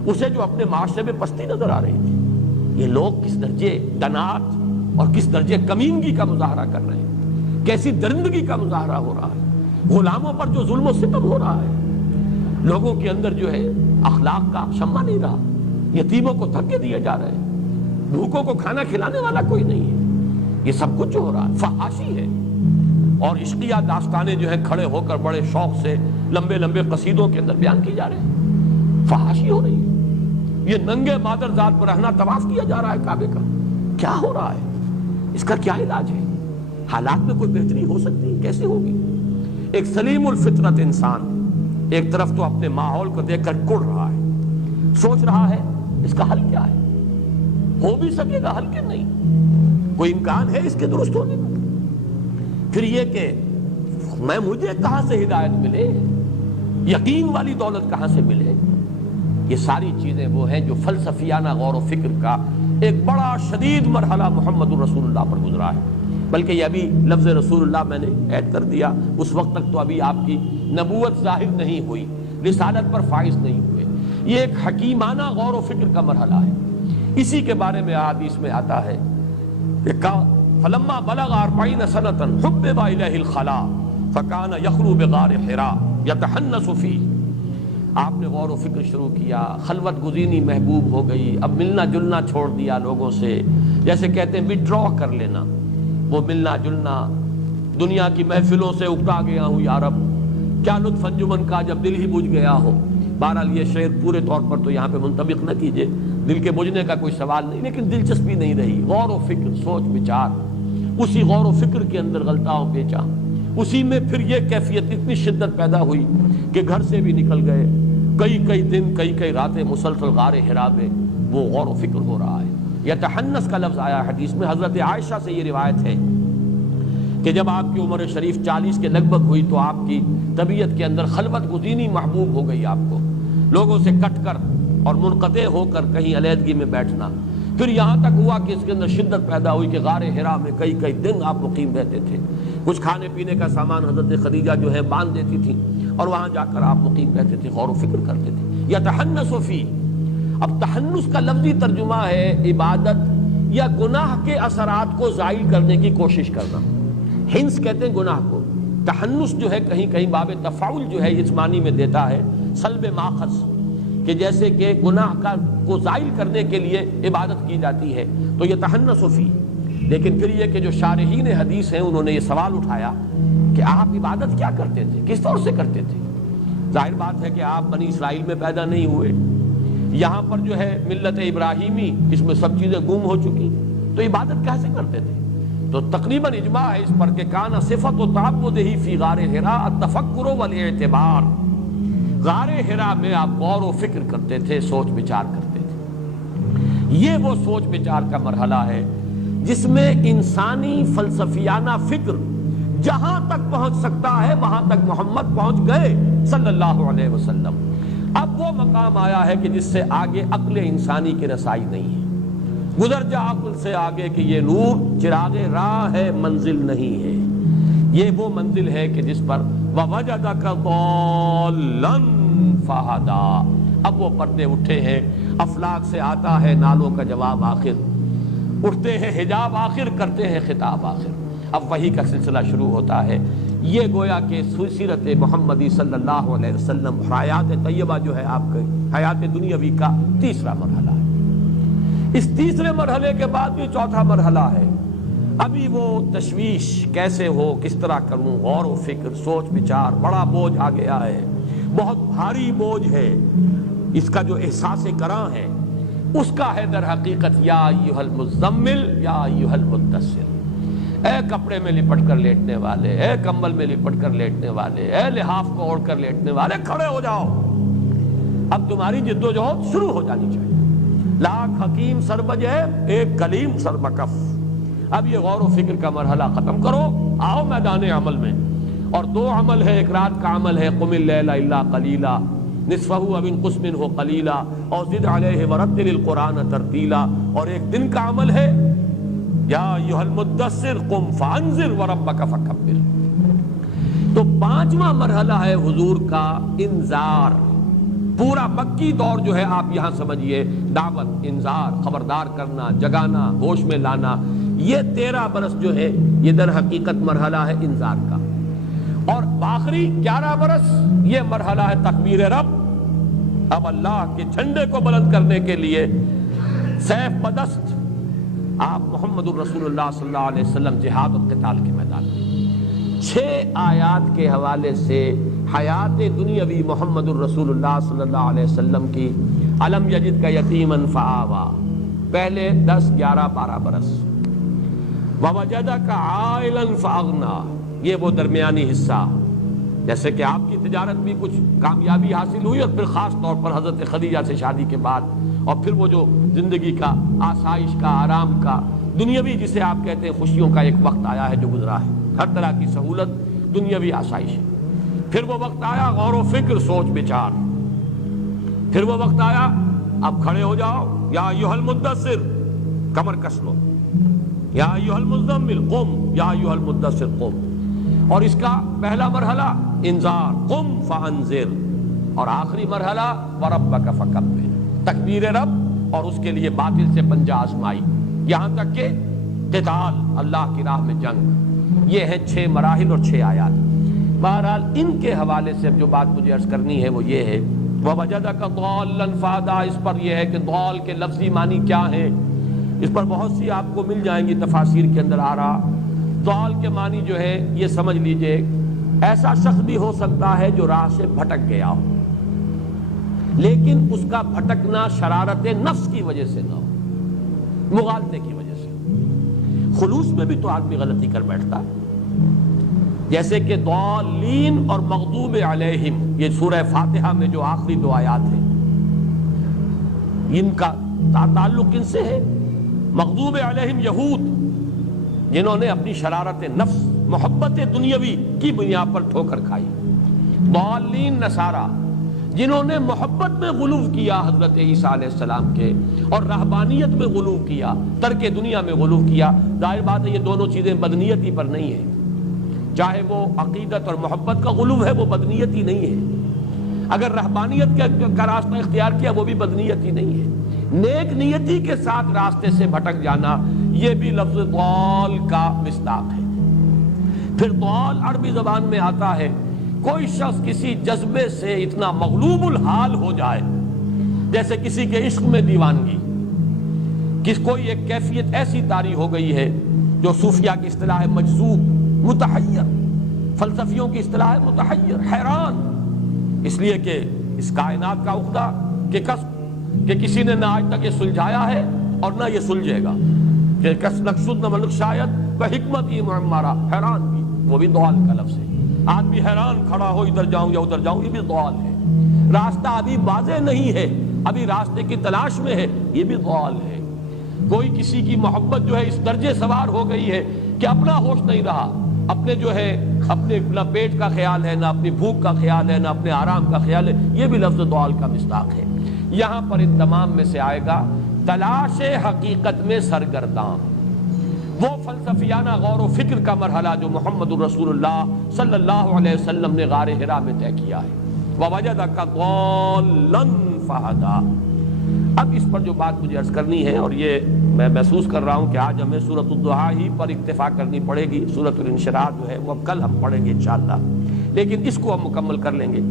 اسے جو اپنے معاشرے میں پستی نظر آ رہی تھی، یہ لوگ کس درجے دنات اور کس درجے کمینگی کا مظاہرہ کر رہے ہیں، کیسی درندگی کا مظاہرہ ہو رہا ہے، غلاموں پر جو ظلم و ستم ہو رہا ہے، لوگوں کے اندر جو ہے اخلاق کا شمع نہیں رہا، یتیموں کو دھکے دیے جا رہے ہیں، بھوکوں کو کھانا کھلانے والا کوئی نہیں ہے، یہ سب کچھ جو ہو رہا ہے فحاشی ہے۔ اور عشقیہ داستانیں جو ہیں کھڑے ہو کر بڑے شوق سے لمبے لمبے قصیدوں کے اندر بیان کی جا رہے ہیں، فحاشی ہو رہی ہے۔ یہ ننگے مادر ذات پر رہنا طواف کیا جا رہا ہے کعبے کا، کیا ہو رہا ہے، اس کا کیا علاج ہے، حالات میں کوئی بہتری ہو سکتی ہے، کیسے ہوگی؟ ایک سلیم الفطرت انسان ایک طرف تو اپنے ماحول کو دیکھ کر کڑ رہا ہے، سوچ رہا ہے اس کا حل کیا ہے، ہو بھی سکے گا حل کہ نہیں، کوئی امکان ہے اس کے درست ہونے کا۔ پھر یہ کہ مجھے کہاں سے ہدایت ملے، یقین والی دولت کہاں سے ملے؟ یہ ساری چیزیں وہ ہیں جو فلسفیانہ غور و فکر کا ایک بڑا شدید مرحلہ محمد الرسول اللہ پر گزرا ہے۔ بلکہ یہ ابھی لفظ رسول اللہ میں نے ایڈ کر دیا، اس وقت تک تو ابھی آپ کی نبوت ظاہر نہیں ہوئی، رسالت پر فائز نہیں ہوئے۔ یہ ایک حکیمانہ غور و فکر کا مرحلہ ہے۔ اسی کے بارے میں احادیث میں آتا ہے کہ فلما بلغ 40 سنة حبب إليه الخلاء فكان يخلو بغار حراء يتحنس فيه۔ آپ نے غور و فکر شروع کیا، خلوت گزینی محبوب ہو گئی، اب ملنا جلنا چھوڑ دیا لوگوں سے، جیسے کہتے ہیں وڈرا کر لینا، وہ ملنا جلنا، دنیا کی محفلوں سے اکتا گیا ہوں یا رب، کیا لطف انجمن کا جب دل ہی بجھ گیا ہو۔ بہرحال یہ شعر پورے طور پر تو یہاں پہ منطبق نہ کیجئے، دل کے بجھنے کا کوئی سوال نہیں، لیکن دلچسپی نہیں رہی، غور و فکر، سوچ بچار، اسی غور و فکر کے اندر غلطہ و پیچا، اسی میں پھر یہ کیفیت اتنی شدت پیدا ہوئی کہ گھر سے بھی نکل گئے، کئی دن کئی راتیں مسلسل غار حرا میں وہ غور و فکر ہو رہا ہے۔ یتحنس کا لفظ آیا حدیث میں، حضرت عائشہ سے یہ روایت ہے کہ جب آپ کی عمر شریف 40 کے لگ بھگ ہوئی تو آپ کی طبیعت کے اندر خلوت گزینی محبوب ہو گئی، آپ کو لوگوں سے کٹ کر اور منقطع ہو کر کہیں علیحدگی میں بیٹھنا۔ پھر یہاں تک ہوا کہ اس کے اندر شدت پیدا ہوئی کہ غار حرا میں کئی دن آپ مقیم رہتے تھے، کچھ کھانے پینے کا سامان حضرت خدیجہ جو ہے باندھ دیتی تھی اور وہاں جا کر آپ مقیم رہتے تھے، غور و فکر کرتے تھے۔ یتحنس فی، اب تحنس کا لفظی ترجمہ ہے عبادت یا گناہ کے اثرات کو زائل کرنے کی کوشش کرنا۔ ہنس کہتے ہیں گناہ کو، تحنس جو ہے کہیں باب تفاعل جو ہے اس معنی میں دیتا ہے سلب ماخذ، کہ جیسے کہ گناہ کو زائل کرنے کے لیے عبادت کی جاتی ہے، تو یہ تحنس فی۔ لیکن پھر یہ کہ جو شارحین حدیث ہیں انہوں نے یہ سوال اٹھایا کہ آپ عبادت کیا کرتے تھے، کس طور سے کرتے تھے؟ ظاہر بات ہے کہ آپ بنی اسرائیل میں پیدا نہیں ہوئے، یہاں پر جو ہے ملت ابراہیمی، اس میں سب چیزیں گم ہو چکی، تو عبادت کیسے کرتے تھے؟ تو تقریباً اجماع ہے اس پر کہ کانا صفت و تعبدہ فی غار حرا التفکر والاعتبار، غار حرا میں آپ غور و فکر کرتے تھے، سوچ بچار کرتے تھے۔ یہ وہ سوچ بچار کا مرحلہ ہے جس میں انسانی فلسفیانہ فکر جہاں تک پہنچ سکتا ہے وہاں تک محمد پہنچ گئے صلی اللہ علیہ وسلم۔ اب وہ مقام آیا ہے کہ جس سے آگے عقل انسانی کی رسائی نہیں ہے، گزر جا عقل سے آگے کہ یہ نور چراغ راہ ہے، منزل نہیں ہے۔ یہ وہ منزل ہے کہ جس پر وَوَجَدَكَ ضَالًّا فَهَدَىٰ، اب وہ پردے اٹھے ہیں، افلاک سے آتا ہے نالوں کا جواب آخر، اٹھتے ہیں حجاب آخر، کرتے ہیں خطاب آخر، اب وحی کا سلسلہ شروع ہوتا ہے۔ یہ گویا کہ سیرت محمدی صلی اللہ علیہ وسلم، حیات طیبہ جو ہے آپ کی حیات دنیاوی کا تیسرا مرحلہ ہے۔ اس تیسرے مرحلے کے بعد بھی چوتھا مرحلہ ہے، ابھی وہ تشویش کیسے ہو، کس طرح کروں، غور و فکر، سوچ بچار، بڑا بوجھ آ گیا ہے، بہت بھاری بوجھ ہے، اس کا جو احساس کراں ہے اس کا ہے در حقیقت یا ایھا المزمل یا ایھا المدثر، اے کپڑے میں لپٹ کر لیٹنے والے، اے کمبل میں لپٹ کر لیٹنے والے، اے لحاف کو اوڑھ کر لیٹنے والے، کھڑے ہو جاؤ، اب تمہاری جد و جہد شروع ہو جانی چاہیے۔ لاکھ حکیم سر بجے ایک کلیم سر بکف، اب یہ غور و فکر کا مرحلہ ختم کرو، آؤ میدان عمل میں، اور دو عمل ہے، ایک رات کا عمل ہے قم اللیل الا قلیلا نصفہ او انقص منہ قلیلا اور زد علیہ ورتل القرآن ترتیلا، اور ایک دن کا عمل ہے یا ایھا المدثر قم فانذر وربک فکبر۔ تو پانچواں مرحلہ ہے حضور کا انذار، پورا مکی دور جو ہے آپ یہاں سمجھیے، دعوت، انذار، خبردار کرنا، جگانا، ہوش میں لانا، یہ 13 برس جو ہے یہ در حقیقت مرحلہ ہے انذار کا، اور آخری 11 برس یہ مرحلہ ہے تکبیر رب۔ اب اللہ کے جھنڈے کو بلند کرنے کے لیے سیف بدست آپ محمد الرسول اللہ صلی اللہ علیہ وسلم جہاد و قتال کے میدان میں 6 آیات کے حوالے سے حیات دنیاوی محمد الرسول اللہ صلی اللہ علیہ وسلم کی علم یجد کا یتیمن فآوا، پہلے 10 11 12 برس، ووجدک عائلا فاغنا، یہ وہ درمیانی حصہ، جیسے کہ آپ کی تجارت بھی کچھ کامیابی حاصل ہوئی، اور پھر خاص طور پر حضرت خدیجہ سے شادی کے بعد، اور پھر وہ جو زندگی کا آسائش کا، آرام کا، دنیاوی جسے آپ کہتے ہیں خوشیوں کا ایک وقت آیا ہے جو گزرا ہے، ہر طرح کی سہولت دنیاوی آسائش. پھر وہ وقت آیا غور و فکر سوچ بچار. پھر وہ وقت آیا اب کھڑے ہو جاؤ، یا ایھا المدثر کمر کس لو، یا ایھا المزمل قم، یا ایھا المدثر قم. اور اس کا پہلا مرحلہ انذار قم فانذر، اور آخری مرحلہ وربک فکبر، تکبیر رب اور اس کے لیے باطل سے پنجہ آزمائی، یہاں تک کہ قتال، اللہ کی راہ میں جنگ. یہ ہیں 6 مراحل اور 6 آیات. بہرحال ان کے حوالے سے اب جو بات مجھے عرض کرنی ہے وہ یہ ہے وَوَجَدَكَ ضَالًّا فَهَدَىٰ. اس پر یہ ہے کہ ضال کے لفظی معنی کیا ہے، اس پر بہت سی آپ کو مل جائیں گی تفاسیر کے اندر آ رہا. ضال کے معنی جو ہے یہ سمجھ لیجئے ایسا شخص بھی ہو سکتا ہے جو راہ سے بھٹک گیا ہو، لیکن اس کا بھٹکنا شرارت نفس کی وجہ سے نہ ہو، مغالطے کی وجہ سے. خلوص میں بھی تو آدمی غلطی کر بیٹھتا، جیسے کہ ضالین اور مغضوب علیہم، یہ سورہ فاتحہ میں جو آخری 2 آیات ہیں ان کا تعلق ان سے ہے. مغضوب علیہم یہود، جنہوں نے اپنی شرارت نفس، محبت دنیاوی کی بنیاد پر ٹھوکر کھائی. ضالین نصارہ، جنہوں نے محبت میں غلو کیا حضرت عیسیٰ علیہ السلام کے، اور رہبانیت میں غلو کیا، ترک دنیا میں غلو کیا. ظاہر بات ہے یہ دونوں چیزیں بدنیتی پر نہیں ہیں، چاہے وہ عقیدت اور محبت کا غلو ہے وہ بدنیتی نہیں ہے، اگر رہبانیت کا راستہ اختیار کیا وہ بھی بدنیتی نہیں ہے. نیک نیتی کے ساتھ راستے سے بھٹک جانا یہ بھی لفظ ضال کا مصداق ہے. پھر ضال عربی زبان میں آتا ہے کوئی شخص کسی جذبے سے اتنا مغلوب الحال ہو جائے، جیسے کسی کے عشق میں دیوانگی، کوئی ایک کیفیت ایسی طاری ہو گئی ہے جو صوفیہ کی اصطلاح ہے مجذوب، متحیر، فلسفیوں کی اصطلاح ہے متحیر، حیران، اس لیے کہ اس کائنات کا عقدہ کہ کسی نے نہ آج تک یہ سلجھایا ہے اور نہ یہ سلجھے گا، کہ کس نقصد نہ ملک شاید و حکمت ہی معمارہ، حیران بھی، وہ بھی ضال کا لفظ ہے. آدمی حیران کھڑا ہو ادھر جاؤں یا ادھر جاؤں، یہ بھی ضال ہے. راستہ ابھی واضح نہیں ہے، ابھی راستے کی تلاش میں ہے، یہ بھی ضال ہے. کوئی کسی کی محبت جو ہے اس درجے سوار ہو گئی ہے کہ اپنا ہوش نہیں رہا، اپنے جو ہے اپنے نہ پیٹ کا خیال ہے، نہ اپنی بھوک کا خیال ہے، نہ اپنے آرام کا خیال ہے، یہ بھی لفظ ضال کا مصداق ہے. یہاں پر ان تمام میں سے آئے گا تلاش حقیقت میں سرگرداں، وہ فلسفیانہ غور و فکر کا مرحلہ جو محمد الرسول اللہ صلی اللہ علیہ وسلم نے غار حرا میں طے کیا ہے. وَوَجَدَكَ ضَالًّا فَهَدَىٰ. اب اس پر جو بات مجھے عرض کرنی ہے، اور یہ میں محسوس کر رہا ہوں کہ آج ہمیں سورۃ الضحیٰ ہی پر اکتفا کرنی پڑے گی، سورۃ الانشراح جو ہے وہ اب کل ہم پڑھیں گے انشاءاللہ، لیکن اس کو ہم مکمل کر لیں گے.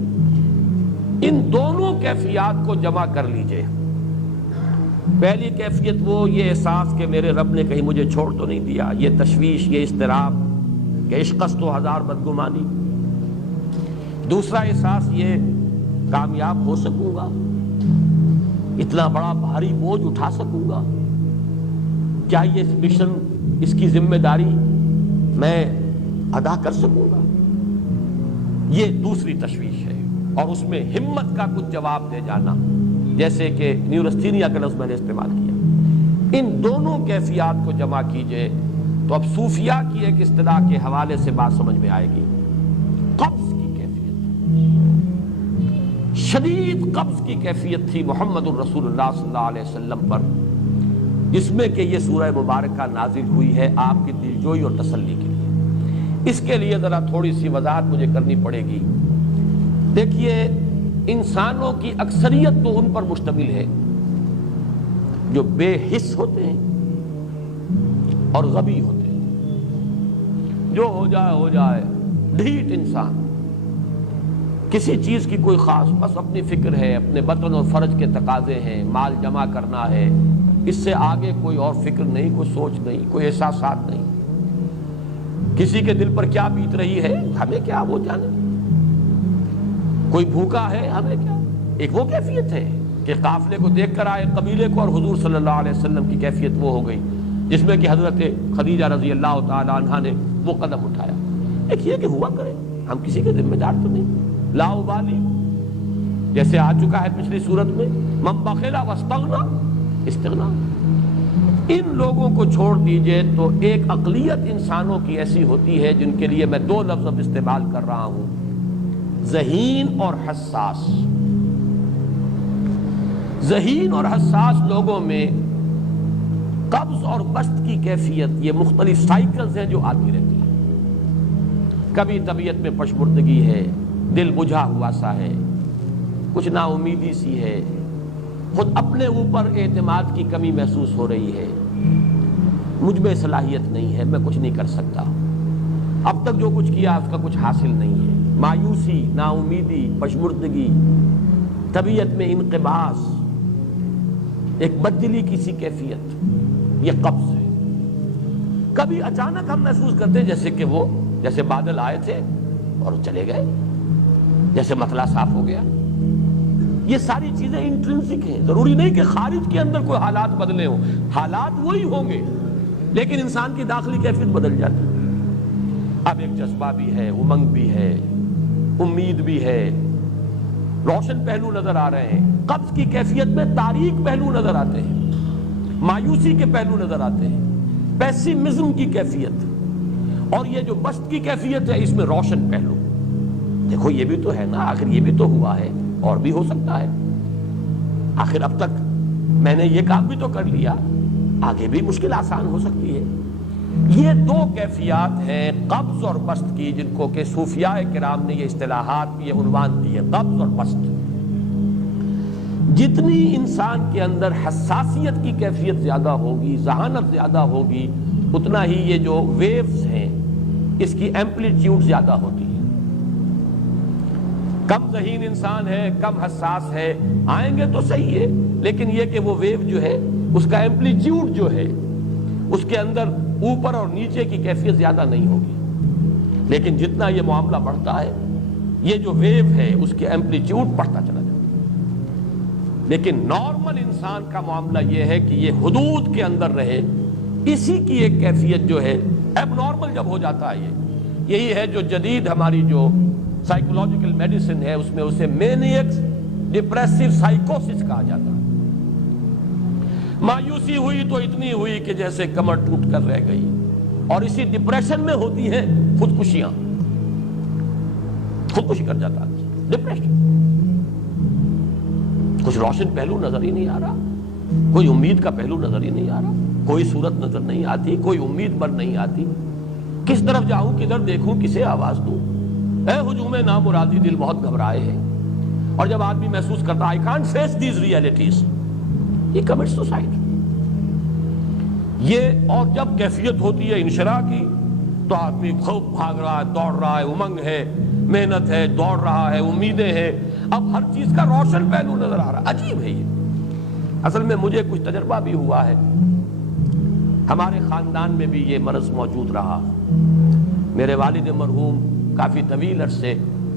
ان دونوں کیفیات کو جمع کر لیجئے. پہلی کیفیت وہ یہ احساس کہ میرے رب نے کہیں مجھے چھوڑ تو نہیں دیا، یہ تشویش، یہ اضطراب کہ عشقست و ہزار بدگمانی. دوسرا احساس یہ کامیاب ہو سکوں گا، اتنا بڑا بھاری بوجھ اٹھا سکوں گا، کیا یہ مشن، اس کی ذمہ داری میں ادا کر سکوں گا، یہ دوسری تشویش ہے. اور اس میں ہمت کا کچھ جواب دے جانا، جیسے کہ نیورستھینیا کا لفظ میں نے استعمال کیا. ان دونوں کیفیات کو جمع کیجئے تو اب صوفیہ کی ایک اصطلاح کے حوالے سے بات سمجھ میں آئے گی. قبض کی کیفیت، شدید قبض کی کیفیت تھی محمد الرسول اللہ صلی اللہ علیہ وسلم پر، جس میں کہ یہ سورہ مبارکہ نازل ہوئی ہے آپ کی دلجوئی اور تسلی کے لیے. اس کے لیے ذرا تھوڑی سی وضاحت مجھے کرنی پڑے گی. دیکھیے انسانوں کی اکثریت تو ان پر مشتمل ہے جو بے حس ہوتے ہیں اور غبی ہوتے ہیں. جو ہو جائے ڈھیٹ انسان، کسی چیز کی کوئی خاص، بس اپنی فکر ہے، اپنے بطن اور فرج کے تقاضے ہیں، مال جمع کرنا ہے، اس سے آگے کوئی اور فکر نہیں، کوئی سوچ نہیں، کوئی احساسات نہیں. کسی کے دل پر کیا بیت رہی ہے ہمیں کیا، وہ جانے. کوئی بھوکا ہے ہمیں کیا. ایک وہ کیفیت ہے کہ قافلے کو دیکھ کر آئے قبیلے کو، اور حضور صلی اللہ علیہ وسلم کی کیفیت وہ ہو گئی جس میں کہ حضرت خدیجہ رضی اللہ تعالی عنہا نے وہ قدم اٹھایا. ایک یہ کہ ہوا کرے، ہم کسی کے ذمہ دار تو نہیں، لا ابالی، جیسے آ چکا ہے پچھلی صورت میں، من بخل واستغنی استغنا۔ ان لوگوں کو چھوڑ دیجئے تو ایک اقلیت انسانوں کی ایسی ہوتی ہے جن کے لیے میں دو لفظ اب استعمال کر رہا ہوں، ذہین اور حساس۔ ذہین اور حساس لوگوں میں قبض اور بسط کی کیفیت، یہ مختلف سائیکلز ہیں جو آتی رہتی ہیں۔ کبھی طبیعت میں پشمردگی ہے، دل بجھا ہوا سا ہے، کچھ نا امیدی سی ہے، خود اپنے اوپر اعتماد کی کمی محسوس ہو رہی ہے، مجھ میں صلاحیت نہیں ہے، میں کچھ نہیں کر سکتا، اب تک جو کچھ کیا اس کا کچھ حاصل نہیں ہے، مایوسی، نا امیدی، پشمردگی، طبیعت میں انقباض، ایک بددلی کی سی کیفیت، یہ قبض ہے۔ کبھی اچانک ہم محسوس کرتے ہیں جیسے بادل آئے تھے اور چلے گئے، جیسے مسئلہ صاف ہو گیا۔ یہ ساری چیزیں انٹرنسک ہیں، ضروری نہیں کہ خارج کے اندر کوئی حالات بدلے ہوں، حالات وہی ہوں گے لیکن انسان کی داخلی کیفیت بدل جاتی ہے۔ اب ایک جذبہ بھی ہے، امنگ بھی ہے، امید بھی ہے، روشن پہلو نظر آ رہے ہیں۔ قبض کی کیفیت میں تاریک پہلو نظر آتے ہیں، مایوسی کے پہلو نظر آتے ہیں، پیسیمزم کی کیفیت، اور یہ جو بسط کی کیفیت ہے اس میں روشن پہلو۔ دیکھو یہ بھی تو ہے نا، آخر یہ بھی تو ہوا ہے، اور بھی ہو سکتا ہے، آخر اب تک میں نے یہ کام بھی تو کر لیا، آگے بھی مشکل آسان ہو سکتی ہے۔ یہ دو کیفیات ہیں قبض اور بسط کی، جن کو کہ صوفیاء کرام نے یہ اصطلاحات، یہ عنوان دیے، قبض اور بسط۔ جتنی انسان کے اندر حساسیت کی کیفیت زیادہ ہوگی، ذہانت زیادہ ہوگی، اتنا ہی یہ جو ویوز ہیں اس کی ایمپلیٹیوڈ زیادہ ہوتی ہے۔ کم ذہین انسان ہے، کم حساس ہے، آئیں گے تو صحیح ہے، لیکن یہ کہ وہ ویو جو ہے اس کا ایمپلیٹیوڈ جو ہے اس کے اندر اوپر اور نیچے کی کیفیت زیادہ نہیں ہوگی، لیکن جتنا یہ معاملہ بڑھتا ہے یہ جو ویو ہے اس کے ایمپلیٹیوڈ بڑھتا چلا جاتا ہے۔ لیکن نارمل انسان کا معاملہ یہ ہے کہ یہ حدود کے اندر رہے، اسی کی ایک کیفیت جو ہے ایب نارمل جب ہو جاتا ہے، یہی ہے جو جدید ہماری جو سائیکولوجیکل میڈیسن ہے اس میں اسے مینیکس ڈپریسو سائیکوسس کہا جاتا ہے۔ مایوسی ہوئی تو اتنی ہوئی کہ جیسے کمر ٹوٹ کر رہ گئی، اور اسی ڈپریشن میں ہوتی ہیں خودکشیاں، خودکشی کر جاتا ہے ڈپریشن۔ کچھ روشن پہلو نظر ہی نہیں آ رہا، کوئی امید کا پہلو نظر ہی نہیں آ رہا، کوئی صورت نظر نہیں آتی، کوئی امید بن نہیں آتی، کس طرف جاؤں، کدھر دیکھوں، کسے آواز دوں، اے ہجوم نامرادی دل بہت گھبرائے ہیں۔ اور جب آدمی محسوس کرتا I can't face these realities، یہ commits suicide۔ یہ اور جب کیفیت ہوتی ہے انشراح کی تو آدمی خوب بھاگ رہا ہے، دوڑ رہا ہے، امنگ ہے، محنت ہے، دوڑ رہا ہے، امیدیں ہیں، اب ہر چیز کا روشن پہلو نظر آ رہا ہے۔ عجیب ہے یہ، اصل میں مجھے کچھ تجربہ بھی ہوا ہے، ہمارے خاندان میں بھی یہ مرض موجود رہا۔ میرے والد مرحوم کافی طویل عرصے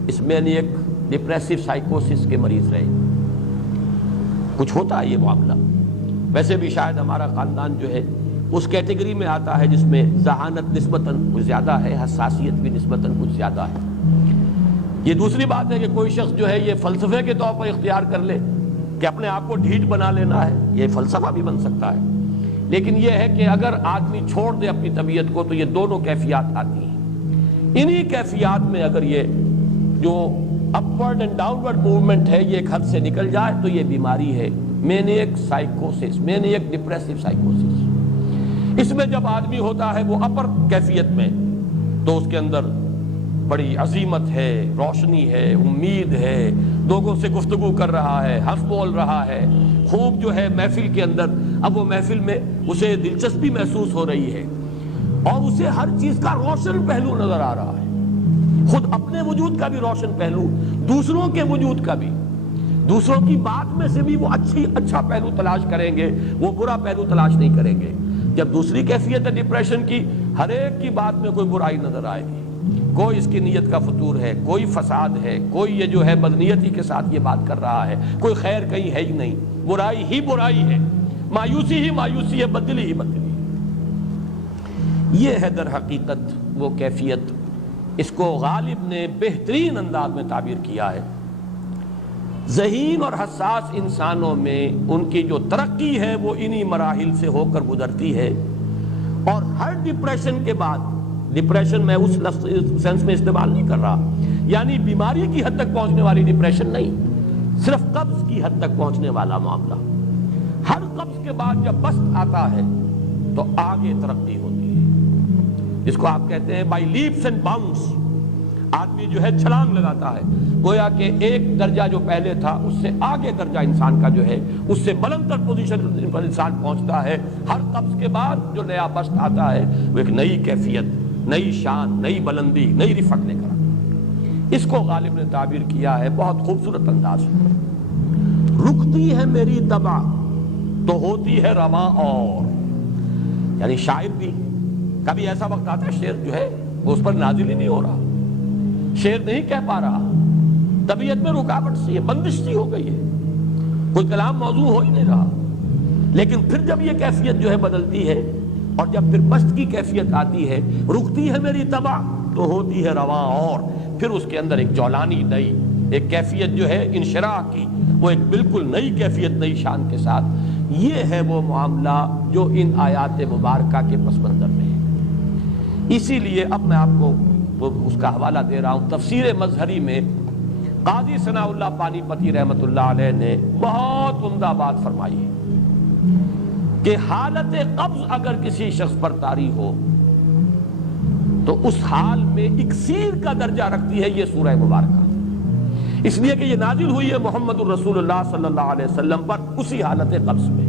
اس مینیک ڈپریسو سائیکوسس کے مریض رہے۔ کچھ ہوتا ہے یہ معاملہ، ویسے بھی شاید ہمارا خاندان جو ہے اس کیٹیگری میں آتا ہے جس میں ذہانت نسبتاً کچھ زیادہ ہے، حساسیت بھی نسبتاً کچھ زیادہ ہے۔ یہ دوسری بات ہے کہ کوئی شخص جو ہے یہ فلسفے کے طور پر اختیار کر لے کہ اپنے آپ کو ڈھیٹ بنا لینا ہے، یہ فلسفہ بھی بن سکتا ہے، لیکن یہ ہے کہ اگر آدمی چھوڑ دے اپنی طبیعت کو تو یہ دونوں کیفیات آتی ہیں۔ انہی کیفیات میں اگر یہ جو اپورڈ اینڈ ڈاؤنورڈ موومنٹ ہے یہ ایک حد سے نکل جائے تو یہ بیماری ہے مینیک سائیکوسس، مینیک ڈپریسو سائیکوسس۔ اس میں جب آدمی ہوتا ہے وہ اپر کیفیت میں تو اس کے اندر بڑی عظیمت ہے، روشنی ہے، امید ہے، لوگوں سے گفتگو کر رہا ہے، ہنس بول رہا ہے، خوب جو ہے محفل کے اندر، اب وہ محفل میں اسے دلچسپی محسوس ہو رہی ہے اور اسے ہر چیز کا روشن پہلو نظر آ رہا ہے، خود اپنے وجود کا بھی روشن پہلو، دوسروں کے وجود کا بھی، دوسروں کی بات میں سے بھی وہ اچھا پہلو تلاش کریں گے، وہ برا پہلو تلاش نہیں کریں گے۔ جب دوسری کیفیت ہے ڈپریشن کی، ہر ایک کی بات میں کوئی برائی نظر آئے گی، کوئی اس کی نیت کا فطور ہے، کوئی فساد ہے، کوئی یہ جو ہے بدنیتی کے ساتھ یہ بات کر رہا ہے، کوئی خیر کہیں ہے ہی نہیں، برائی ہی برائی ہے، مایوسی ہی مایوسی ہے، بدلی ہی بدلی ہے۔ یہ ہے در حقیقت وہ کیفیت، اس کو غالب نے بہترین انداز میں تعبیر کیا ہے ذہین اور حساس انسانوں میں ان کی جو ترقی ہے وہ انہی مراحل سے ہو کر گزرتی ہے، اور ہر ڈپریشن کے بعد، ڈپریشن میں اس لفظ سینس میں استعمال نہیں کر رہا، یعنی بیماری کی حد تک پہنچنے والی ڈپریشن نہیں، صرف قبض کی حد تک پہنچنے والا معاملہ۔ ہر قبض کے بعد جب بست آتا ہے تو آگے ترقی ہوتی ہے، جس کو آپ کہتے ہیں بائی لیپس اینڈ باؤنڈس، آدمی جو ہے چھلانگ لگاتا ہے، گویا کہ ایک درجہ جو پہلے تھا اس سے آگے درجہ انسان کا جو ہے اس سے بلند تر پوزیشن پر انسان پہنچتا ہے۔ ہر قبض کے بعد جو نیا بست آتا ہے وہ ایک نئی کیفیت، نئی شان، نئی بلندی، نئی رفعت لے کر آتا ہے۔ اس کو غالب نے تعبیر کیا ہے بہت خوبصورت انداز میں، رکتی ہے میری طبع تو ہوتی ہے رواں اور، یعنی شاعر بھی کبھی ایسا وقت آتا ہے شعر جو ہے وہ اس پر نازل ہی نہیں ہو رہا، شعر نہیں کہہ پا رہا، طبیعت میں رکاوٹ سی ہے، بندش سی ہو گئی ہے، کوئی کلام موضوع ہو ہی نہیں رہا۔ لیکن پھر جب یہ کیفیت جو ہے بدلتی ہے، اور جب پھر بست کی کیفیت آتی ہے، رکتی ہے میری طبع تو ہوتی ہے رواں اور، پھر اس کے اندر ایک جولانی نئی ایک کیفیت جو ہے انشراح کی، وہ ایک بالکل نئی کیفیت، نئی شان کے ساتھ۔ یہ ہے وہ معاملہ جو ان آیات مبارکہ کے پس منظر میں ہے۔ اسی لیے اب میں آپ کو اس کا حوالہ دے رہا ہوں، تفسیر مظہری میں قاضی ثناء اللہ پانی پتی رحمۃ اللہ علیہ نے بہت عمدہ بات فرمائی ہے کہ حالت قبض اگر کسی شخص پر طاری ہو تو اس حال میں اکسیر کا درجہ رکھتی ہے یہ سورہ مبارکہ، اس لیے کہ یہ نازل ہوئی ہے محمد الرسول اللہ صلی اللہ علیہ وسلم پر اسی حالت قبض میں۔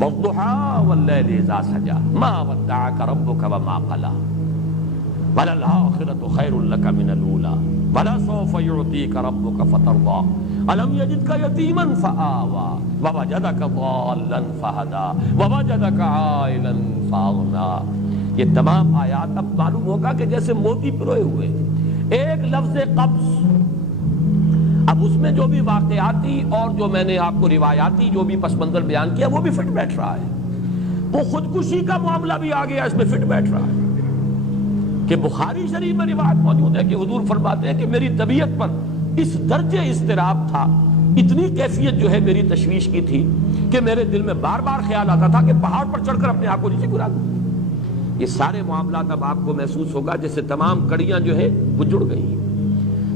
وَالضُّحَىٰ وَاللَّيْلِ إِذَا سَجَىٰ مَا وَدَّعَكَ رَبُّكَ وَمَا قَلَىٰ وَلَلْآخِرَةُ خَيْرٌ لَكَ مِنَ الْأُولَىٰ وَلَسَوْفَ يُعْطِيكَ رَبُّكَ فَتَرْضَىٰ أَلَمْ يَجِدْكَ يَتِيمًا فَآوَىٰ وَوَجَدَكَ ضَالًّا فَهَدَىٰ وَوَجَدَكَ عَائِلًا فَأَغْنَىٰ۔ یہ تمام آیات اب معلوم ہوگا کہ جیسے موتی پروئے ہوئے، ایک لفظ قبض، اب اس میں جو بھی واقعاتی اور جو میں نے آپ کو روایاتی جو بھی پس منظر بیان کیا وہ بھی فٹ بیٹھ رہا ہے، وہ خودکشی کا معاملہ بھی آ گیا، اس میں فٹ بیٹھ رہا ہے کہ بخاری شریف میں روایت موجود ہے کہ حضور فرماتے ہیں کہ میری طبیعت پر اس درجے اضطراب تھا، اتنی کیفیت جو ہے میری تشویش کی تھی کہ میرے دل میں بار بار خیال آتا تھا کہ پہاڑ پر چڑھ کر اپنے آپ کو نیچے گرا دوں۔ یہ سارے معاملات اب آپ کو محسوس ہوگا جیسے تمام کڑیاں جو ہے وہ جڑ گئی ہیں،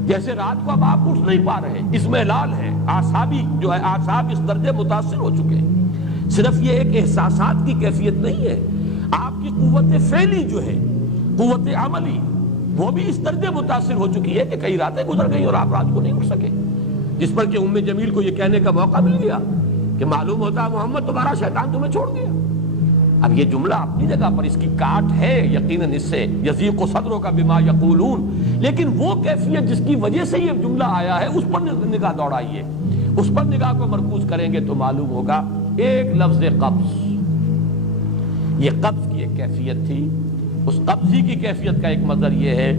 جیسے رات کو اب آپ اٹھ نہیں پا رہے، اس میں لال ہے، اعصابی جو ہے اعصاب اس درجے متاثر ہو چکے ہیں۔ صرف یہ ایک احساسات کی کیفیت نہیں ہے، آپ کی قوت فعلی جو ہے، قوت عملی، وہ بھی اس درجے متاثر ہو چکی ہے کہ کئی راتیں گزر گئی اور آپ رات کو نہیں اٹھ سکے، جس پر کہ ام جمیل کو یہ کہنے کا موقع مل گیا کہ معلوم ہوتا محمد تمہارا شیطان تمہیں چھوڑ گیا۔ اب یہ جملہ اپنی جگہ پر اس کی کاٹ ہے یقیناً، اس سے یضیق صدرک بما یقولون، لیکن وہ کیفیت جس کی وجہ سے یہ جملہ آیا ہے اس پر نگاہ دوڑائیے، اس پر نگاہ کو مرکوز کریں گے تو معلوم ہوگا ایک لفظ قبض، یہ قبض کی ایک کیفیت تھی، اس قبضی کی کیفیت کا ایک مظہر یہ ہے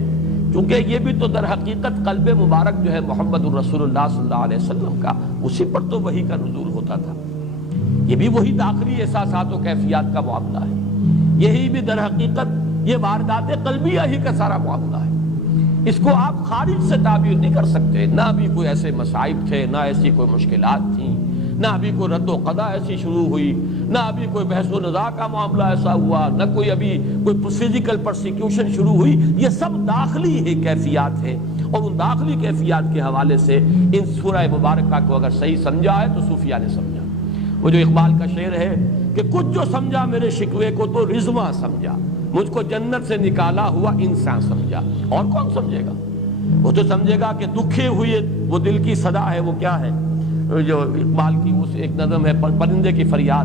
چونکہ یہ بھی تو در حقیقت قلب مبارک جو ہے محمد الرسول اللہ صلی اللہ علیہ وسلم کا، اسی پر تو وحی کا نزول ہوتا تھا، یہ بھی وہی داخلی احساسات و کیفیات کا معاملہ ہے، یہی بھی در حقیقت یہ واردات قلبیہ ہی کا سارا معاملہ ہے، اس کو آپ خارج سے تعبیر نہیں کر سکتے، نہ بھی کوئی ایسے مصائب تھے، نہ ایسی کوئی مشکلات تھیں، نہ ابھی کوئی رد و قضا ایسی شروع ہوئی، نہ ابھی کوئی بحث و نزاع کا معاملہ ایسا ہوا، نہ کوئی ابھی کوئی فزیکل پرسیکیوشن شروع ہوئی، یہ سب داخلی ہی کیفیات ہیں، اور ان داخلی کیفیات کے حوالے سے ان سورہ مبارکہ کو اگر صحیح سمجھا ہے تو صوفیہ نے سمجھا۔ وہ جو اقبال کا شعر ہے کہ کچھ جو سمجھا میرے شکوے کو تو رضواں سمجھا، مجھ کو جنت سے نکالا ہوا انسان سمجھا، اور کون سمجھے گا؟ وہ تو سمجھے گا کہ دکھے ہوئے وہ دل کی صدا ہے، وہ کیا ہے جو اقبال کی اس ایک نظم ہے پرندے کی فریاد،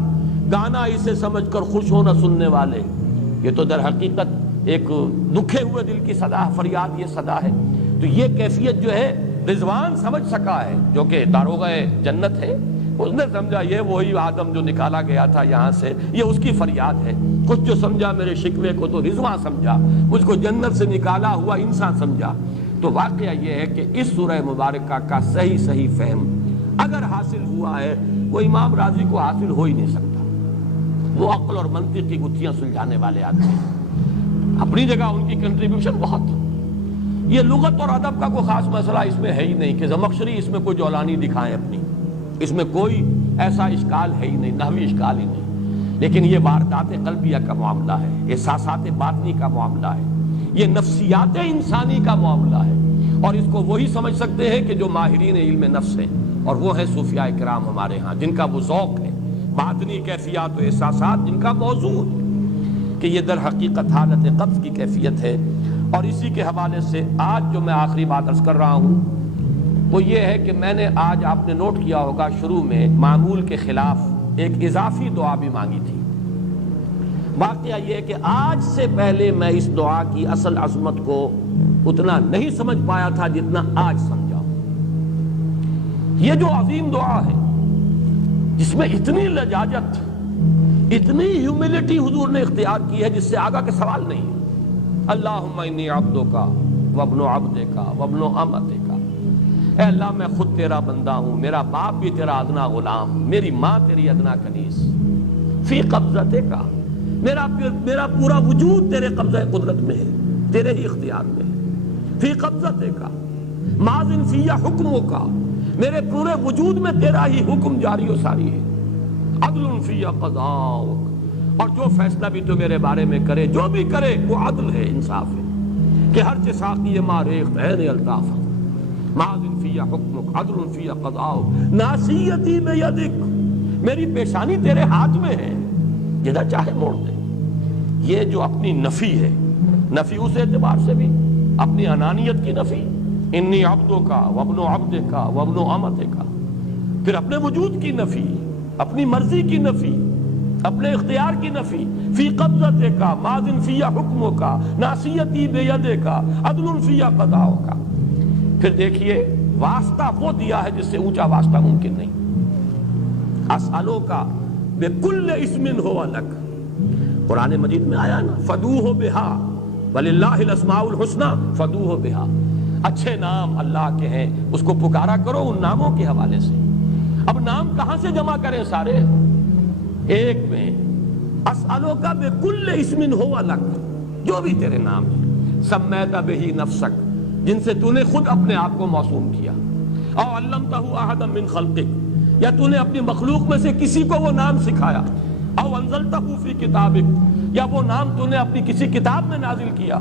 گانا اسے سمجھ کر خوش ہونا سننے والے، یہ تو در حقیقت ایک دکھے ہوئے دل کی صدا، فریاد یہ صدا ہے۔ تو یہ کیفیت جو ہے رضوان سمجھ سکا ہے جو کہ داروغہ جنت ہے، اس نے سمجھا یہ وہی آدم جو نکالا گیا تھا یہاں سے، یہ اس کی فریاد ہے۔ کچھ جو سمجھا میرے شکوے کو تو رضواں سمجھا، مجھ کو جنت سے نکالا ہوا انسان سمجھا۔ تو واقعہ یہ ہے کہ اس سورہ مبارکہ کا صحیح فہم اگر حاصل ہوا ہے، وہ امام راضی کو حاصل ہو ہی نہیں سکتا، وہ عقل اور منطق کی گتھیاں سلجھانے والے آدمی ہیں، اپنی جگہ ان کی کنٹریبیوشن بہت، یہ لغت اور ادب کا کوئی خاص مسئلہ اس میں ہے ہی نہیں کہ زمخشری اس میں کوئی جولانی دکھائیں اپنی، اس میں کوئی ایسا اشکال ہے ہی نہیں، نحوی اشکال ہی نہیں، لیکن یہ واردات قلبیہ کا معاملہ ہے، احساسات باطنی کا معاملہ ہے، یہ نفسیات انسانی کا معاملہ ہے، اور اس کو وہی سمجھ سکتے ہیں کہ جو ماہرین علم نفس ہیں، اور وہ ہیں صوفیاء کرام ہمارے ہاں، جن کا وہ ذوق ہے، باطنی کیفیات و احساسات جن کا موضوع ہے کہ یہ در حقیقت حالت قبض کی کیفیت ہے۔ اور اسی کے حوالے سے آج جو میں آخری بات عرض کر رہا ہوں وہ یہ ہے کہ میں نے آج، آپ نے نوٹ کیا ہوگا، شروع میں معمول کے خلاف ایک اضافی دعا بھی مانگی تھی۔ واقعہ یہ ہے کہ آج سے پہلے میں اس دعا کی اصل عظمت کو اتنا نہیں سمجھ پایا تھا جتنا آج سمجھا ہوں۔ یہ جو عظیم دعا ہے جس میں اتنی لجاجت، اتنی ہیوملٹی حضور نے اختیار کی ہے جس سے آگا کے سوال نہیں ہے۔ اللہم انی عبدک وابن عبدک وابن امتک، اے اللہ میں خود تیرا بندہ ہوں، میرا باپ بھی تیرا ادنا غلام، میری ماں تیری ادنا کنیز، فی قبضتک، میرا پورا وجود تیرے قبضہ قدرت میں ہے، تیرے ہی اختیار میں ہے، فی قبضتک ماضٍ فی حکمک، میرے پورے وجود میں تیرا ہی حکم جاری و ساری ہے، عدل فی قضاؤک، اور جو فیصلہ بھی تو میرے بارے میں کرے، جو بھی کرے وہ عدل ہے، انصاف ہے، کہ ہر چساقی ما ریخت عین الطاف، ماضٍ فی حکمک عدل فی قضاؤک، ناصیتی بیدک، میری پیشانی تیرے ہاتھ میں ہے، جدھر چاہے موڑ دے۔ یہ جو اپنی نفی ہے، نفی اس اعتبار سے بھی اپنی انانیت کی نفی، انی عبدک وابن عبدک وابن امتک، پھر اپنے وجود کی نفی، اپنی مرضی کی نفی، اپنے اختیار کی نفی، فی قبضتک ماضٍ فی حکمک ناصیتی بیدک عدل فی قضاؤک۔ پھر دیکھیے واسطہ وہ دیا ہے جس سے اونچا واسطہ ممکن نہیں، اسألوک بکل اسم ہو لک، قرآن مجید میں آیا نا، فدوہ بہا وللہ الاسماء الحسنی فدوہ بہا، اچھے نام اللہ کے ہیں، اس کو پکارا کرو ان ناموں کے حوالے سے۔ اب نام کہاں سے جمع کریں سارے؟ ایک میں، اسألوک بکل اسم ہو لک، جو بھی تیرے نام ہیں، سمیت بہ نفسک، جن سے تو نے خود اپنے آپ کو موسوم کیا، او علمتہ احدا من خلقک، یا تو نے اپنی مخلوق میں سے کسی کو وہ نام سکھایا، او انزلتہ فی کتابک، یا وہ نام تو نے اپنی کسی کتاب میں نازل کیا،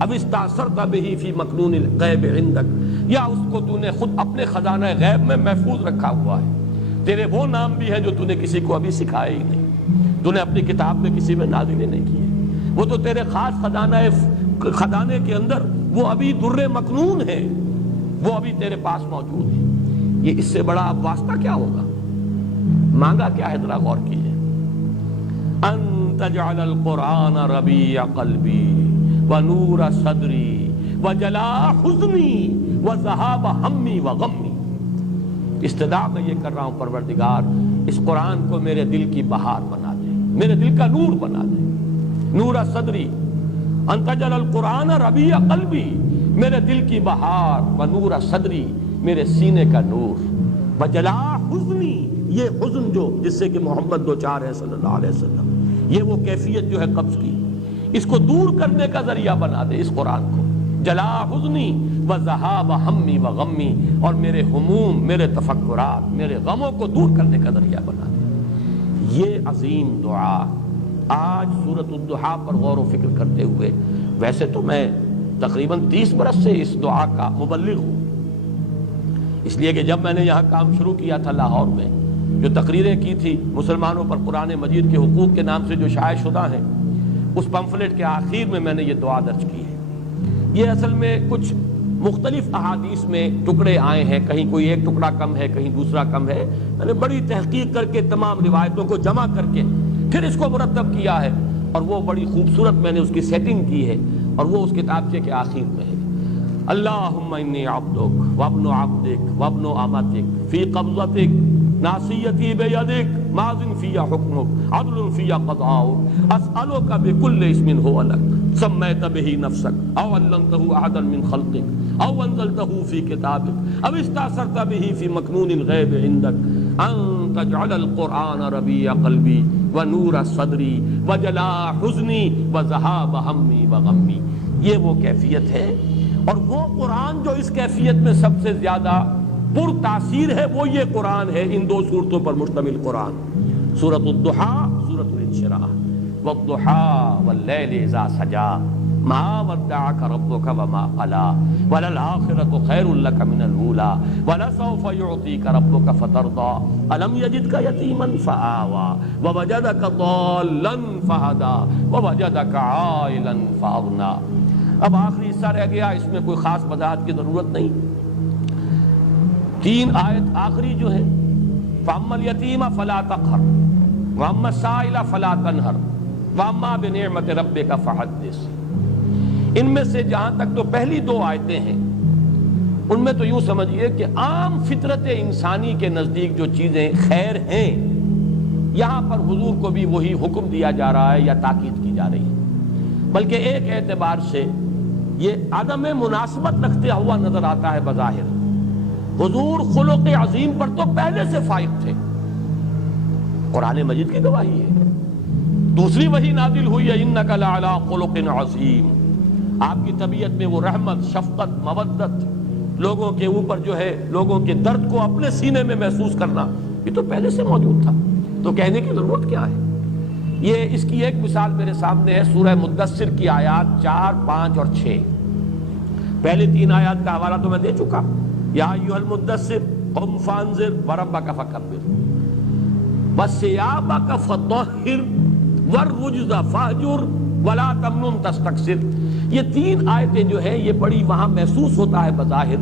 اب استاثرت بہ فی مکنون الغیب عندک، یا اس کو تو نے خود اپنے خزانہ غیب میں محفوظ رکھا ہوا ہے۔ تیرے وہ نام بھی ہیں جو تو نے کسی کو ابھی سکھائے ہی نہیں، تو نے اپنی کتاب میں کسی میں نازل ہی نہیں کیے، وہ تو تیرے خاص خزانے کے اندر وہ ابھی در مکنون ہے، وہ ابھی تیرے پاس موجود ہے۔ یہ اس سے بڑا اب واسطہ کیا ہوگا؟ مانگا کیا ہے؟ ذرا غور کیجئے، ان تجعل القرآن ربیع قلبی ونور صدری وجلاء حزنی وذہاب ہمی وغمی۔ استدعا میں یہ کر رہا ہوں، پروردگار اس قرآن کو میرے دل کی بہار بنا دے، میرے دل کا نور بنا دے، نور صدری، ان تجعل القرآن ربیع قلبی، میرے دل کی بہار، ونور صدری، میرے سینے کا نور، وجلاء حزنی، یہ حزن جو جس سے کہ محمد دو چار ہے صلی اللہ علیہ وسلم، یہ وہ کیفیت جو ہے قبض کی، اس کو دور کرنے کا ذریعہ بنا دے اس قرآن کو، جلاء حزنی وذہاب ہمی وغمی، اور میرے ہموم، میرے تفکرات، میرے غموں کو دور کرنے کا ذریعہ بنا دے۔ یہ عظیم دعا آج سورۃ الضحیٰ پر غور و فکر کرتے ہوئے، ویسے تو میں تقریباً 30 برس سے اس دعا کا مبلغ ہوں، اس لیے کہ جب میں نے یہاں کام شروع کیا تھا لاہور میں، جو تقریریں کی تھی مسلمانوں پر قرآن مجید کے حقوق کے نام سے جو شائع شدہ ہیں، اس پمفلٹ کے آخر میں میں نے یہ دعا درج کی ہے۔ یہ اصل میں کچھ مختلف احادیث میں ٹکڑے آئے ہیں، کہیں کوئی ایک ٹکڑا کم ہے، کہیں دوسرا کم ہے، میں نے بڑی تحقیق کر کے تمام روایتوں کو جمع کر کے پھر اس کو مرتب کیا ہے، اور وہ بڑی خوبصورت میں نے اس کی سیٹنگ کی ہے، اور وہ اس کتابچے کے آخر میں ہے۔ اللہم انی عبدک وابن عبدک وابن امتک فی قبضتک ناصیتی بیدک ماضٍ فی حکمک عدل فی قضاؤک، اسألک بکل اسم ہو لک سمیت بہ نفسک او علمتہ احدا من خلقک او انزلتہ فی کتابک او استاثرت بہ فی مکنون الغیب عندک ان تجعل القرآن ربیع قلبی ونور صدری وجلاء حزنی وذہاب ہمی وغمی۔ یہ وہ کیفیت ہے، اور وہ قرآن جو اس کیفیت میں سب سے زیادہ پر تاثیر ہے وہ یہ قرآن ہے، ان دو صورتوں پر مشتمل قرآن، سورۃ الضحیٰ، سورۃ الانشراح، والضحیٰ واللیل اذا سجا ما ودعک ربک وما قلی وللآخرۃ خیر لک من الاولی ولسوف یعطیک ربک فترضی الم یجدک یتیما فآوی ووجدک ضالا فہدی ووجدک عائلا فاغنی۔ اب آخری حصہ رہ گیا، اس میں کوئی خاص وضاحت کی ضرورت نہیں۔ 3 آیت آخری جو ہے، فَأَمَّا الْيَتِيمَ فَلَا تَقْهَرْ وَأَمَّا السَّائِلَ فَلَا تَنْهَرْ وَأَمَّا بِنِعْمَةِ رَبِّكَ فَحَدِّثْ۔ ان میں سے جہاں تک تو پہلی 2 آیتیں ہیں، ان میں تو یوں سمجھیے کہ عام فطرت انسانی کے نزدیک جو چیزیں خیر ہیں، یہاں پر حضور کو بھی وہی حکم دیا جا رہا ہے یا تاکید کی جا رہی ہے، بلکہ ایک اعتبار سے یہ عدم مناسبت رکھتے ہوا نظر آتا ہے بظاہر۔ حضور خلق عظیم پر تو پہلے سے فائق تھے، قرآن مجید کی گواہی ہے۔ دوسری وحی نازل ہوئی ہے، انک لعلی خلق عظیم، آپ کی طبیعت میں وہ رحمت، شفقت، مودت، لوگوں کے اوپر جو ہے لوگوں کے درد کو اپنے سینے میں محسوس کرنا، یہ تو پہلے سے موجود تھا، تو کہنے کی ضرورت کیا ہے؟ یہ اس کی ایک مثال میرے سامنے ہے، سورہ مدثر کی آیات 4، 5 اور 6۔ پہلے 3 آیات کا حوالہ تو میں دے چکا، یا ایھا المدثر قم فانذر وربک فکبر وثیابک فطہر والرجز فاہجر ولا تمنن تستکثر۔ یہ 3 آیتیں جو ہیں یہ بڑی وہاں محسوس ہوتا ہے بظاہر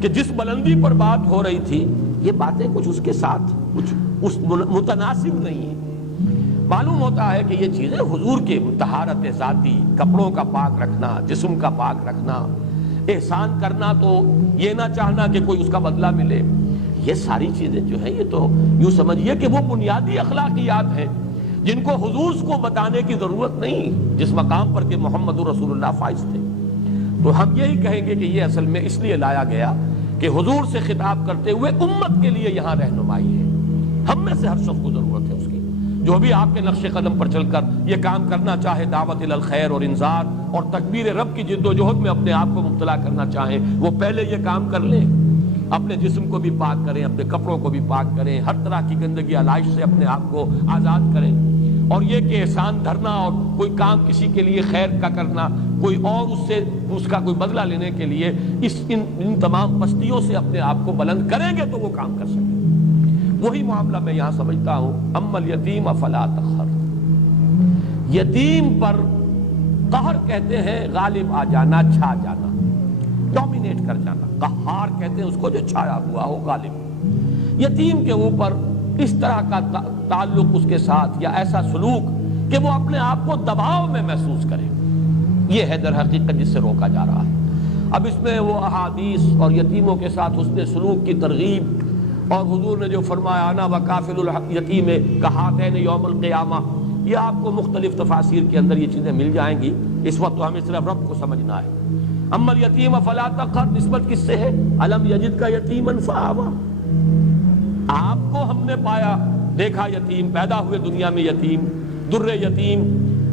کہ جس بلندی پر بات ہو رہی تھی یہ باتیں کچھ اس کے ساتھ کچھ اس متناسب نہیں ہیں۔ معلوم ہوتا ہے کہ یہ چیزیں حضور کے طہارت ذاتی، کپڑوں کا پاک رکھنا، جسم کا پاک رکھنا، احسان کرنا، تو یہ نہ چاہنا کہ کوئی اس کا بدلہ ملے، یہ ساری چیزیں جو ہیں یہ تو یوں سمجھیے کہ وہ بنیادی اخلاقیات ہیں جن کو حضور کو بتانے کی ضرورت نہیں جس مقام پر کہ محمد رسول اللہ فائز تھے۔ تو ہم یہی کہیں گے کہ یہ اصل میں اس لیے لایا گیا کہ حضور سے خطاب کرتے ہوئے امت کے لیے یہاں رہنمائی ہے، ہم میں سے ہر شخص کو ضرورت ہے اس کی، جو بھی آپ کے نقش قدم پر چل کر یہ کام کرنا چاہے، دعوت الی الخیر اور انذار اور تکبیر رب کی جد و جہد میں اپنے آپ کو مبتلا کرنا چاہیں، وہ پہلے یہ کام کر لیں، اپنے جسم کو بھی پاک کریں، اپنے کپڑوں کو بھی پاک کریں، ہر طرح کی گندگی علائش سے اپنے آپ کو آزاد کریں، اور یہ کہ احسان دھرنا اور کوئی کام کسی کے لیے خیر کا کرنا، کوئی اور اس سے اس کا کوئی بدلہ لینے کے لیے ان تمام پستیوں سے اپنے آپ کو بلند کریں گے تو وہ کام کر سکیں۔ وہی معاملہ میں یہاں سمجھتا ہوں، اما الیتیم فلا تقہر، یتیم پر قہر کہتے ہیں غالب آ جانا، چھا جانا، ڈومینیٹ کر جانا، قہار کہتے ہیں اس کو جو چھایا ہوا ہو، غالب۔ یتیم کے اوپر اس طرح کا تعلق اس کے ساتھ یا ایسا سلوک کہ وہ اپنے آپ کو دباؤ میں محسوس کرے، یہ ہے در حقیقت جس سے روکا جا رہا ہے۔ اب اس میں وہ احادیث اور یتیموں کے ساتھ حسن سلوک کی ترغیب، اور حضور نے جو فرمایا انا وکافل الیتیم کہاتین یوم القیامہ، یہ آپ کو مختلف تفاسیر کے اندر یہ چیزیں مل جائیں گی، اس وقت تو ہمیں صرف رب کو سمجھنا ہے۔ اما الیتیم فلا تقہر نسبت کس سے ہے؟ الم یجدک یتیما فآوی، آپ کو ہم نے پایا، دیکھا یتیم، پیدا ہوئے دنیا میں یتیم، در یتیم،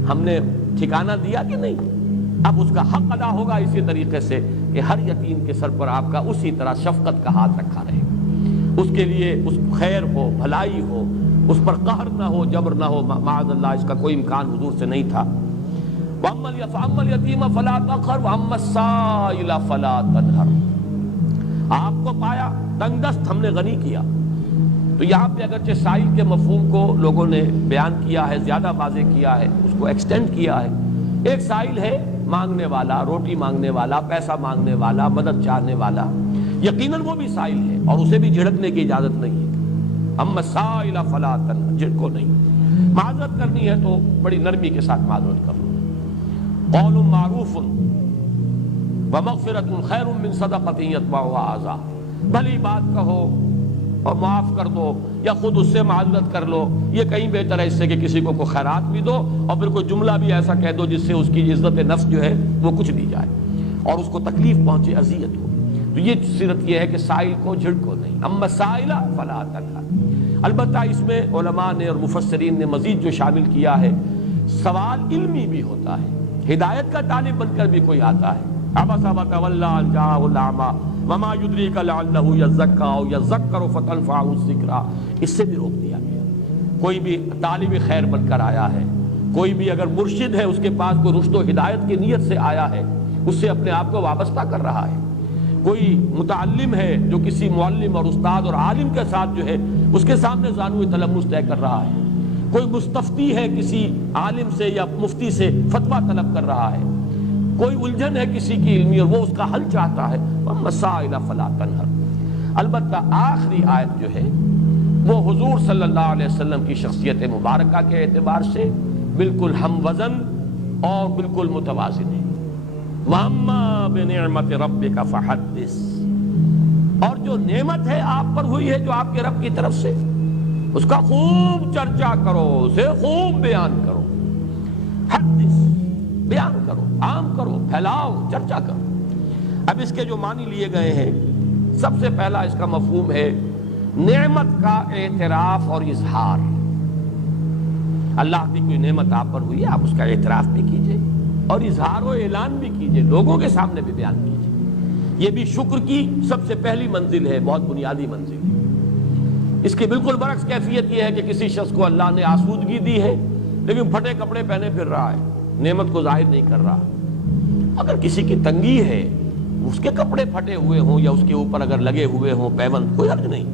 ہم نے ٹھکانہ دیا کہ نہیں؟ اب اس کا حق ادا ہوگا اسی طریقے سے کہ ہر یتیم کے سر پر آپ کا اسی طرح شفقت کا ہاتھ رکھا رہے، اس کے لیے اس خیر ہو، بھلائی ہو، اس پر قہر نہ ہو، جبر نہ ہو، معاذ اللہ اس کا کوئی امکان حضور سے نہیں تھا۔ وَأَمَّا الْيَتِيمَ فَلَا تَقْهَرْ وَأَمَّا السَّائِلَ فَلَا تَنْهَرْ، آپ کو پایا تنگ دست ہم نے غنی کیا۔ تو یہاں پہ اگرچہ سائل کے مفہوم کو لوگوں نے بیان کیا ہے، زیادہ واضح کیا ہے، اس کو ایکسٹینڈ کیا ہے۔ ایک سائل ہے مانگنے والا، روٹی مانگنے والا، پیسہ مانگنے والا، مدد چاہنے والا، یقیناً وہ بھی سائل ہے اور اسے بھی جھڑکنے کی اجازت نہیں ہے۔ اما السائل فلا تنہر، جھڑکو نہیں، معذرت کرنی ہے تو بڑی نرمی کے ساتھ معذرت کرو۔ قول معروف ومغفرۃ خیر من صدقۃ یتبعها اذی، بھلی بات کہو اور معاف کر دو یا خود اس سے معذرت کر لو، یہ کہیں بہتر ہے اس سے کہ کسی کو کوئی خیرات بھی دو اور پھر کوئی جملہ بھی ایسا کہہ دو جس سے اس کی عزت نفس جو ہے وہ کچھ دی جائے اور اس کو تکلیف پہنچے، اذیت ہو۔ تو یہ سیرت یہ ہے کہ سائل کو جھڑکو نہیں، اما السائل فلا تنہر۔ البتہ اس میں علماء نے اور مفسرین نے مزید جو شامل کیا ہے، سوال علمی بھی ہوتا ہے، ہدایت کا طالب بن کر بھی کوئی آتا ہے عبس وتولى ان جاءه الاعمى وما يدريك لعله يزكى او يذكر فتنفعه الذکریٰ، اس سے بھی روک دیا گیا۔ کوئی بھی طالب خیر بن کر آیا ہے، کوئی بھی اگر مرشد ہے، اس کے پاس کوئی رشد و ہدایت کی نیت سے آیا ہے، اس سے اپنے آپ کو وابستہ کر رہا ہے۔ کوئی متعلم ہے جو کسی معلم اور استاد اور عالم کے ساتھ جو ہے اس کے سامنے زانو تلمس طے کر رہا ہے۔ کوئی مستفتی ہے کسی عالم سے یا مفتی سے فتویٰ طلب کر رہا ہے۔ کوئی الجھن ہے کسی کی علمی اور وہ اس کا حل چاہتا ہے، مسائل فلا تنہر۔ البتہ آخری آیت جو ہے وہ حضور صلی اللہ علیہ وسلم کی شخصیت مبارکہ کے اعتبار سے بالکل ہم وزن اور بالکل متوازن ہے۔ وَأَمَّا بِنِعْمَةِ رَبِّكَ فَحَدِّثْ، اور جو نعمت ہے آپ پر ہوئی ہے جو آپ کے رب کی طرف سے، اس کا خوب چرچا کرو، اسے خوب بیان کرو۔ حدث، بیان کرو، عام کرو، پھیلاؤ، چرچا کرو۔ اب اس کے جو معنی لیے گئے ہیں، سب سے پہلا اس کا مفہوم ہے نعمت کا اعتراف اور اظہار۔ اللہ کی کوئی نعمت آپ پر ہوئی ہے، آپ اس کا اعتراف بھی کیجئے اور اظہار و اعلان بھی کیجئے، لوگوں کے سامنے بھی بیان کیجئے۔ یہ بھی شکر کی سب سے پہلی منزل ہے، بہت بنیادی منزل ہے۔ اس کی بالکل برعکس کیفیت یہ ہے کہ کسی شخص کو اللہ نے آسودگی دی ہے لیکن پھٹے کپڑے پہنے پھر رہا ہے، نعمت کو ظاہر نہیں کر رہا۔ اگر کسی کی تنگی ہے، اس کے کپڑے پھٹے ہوئے ہوں یا اس کے اوپر اگر لگے ہوئے ہوں پیوند، کوئی حرج نہیں،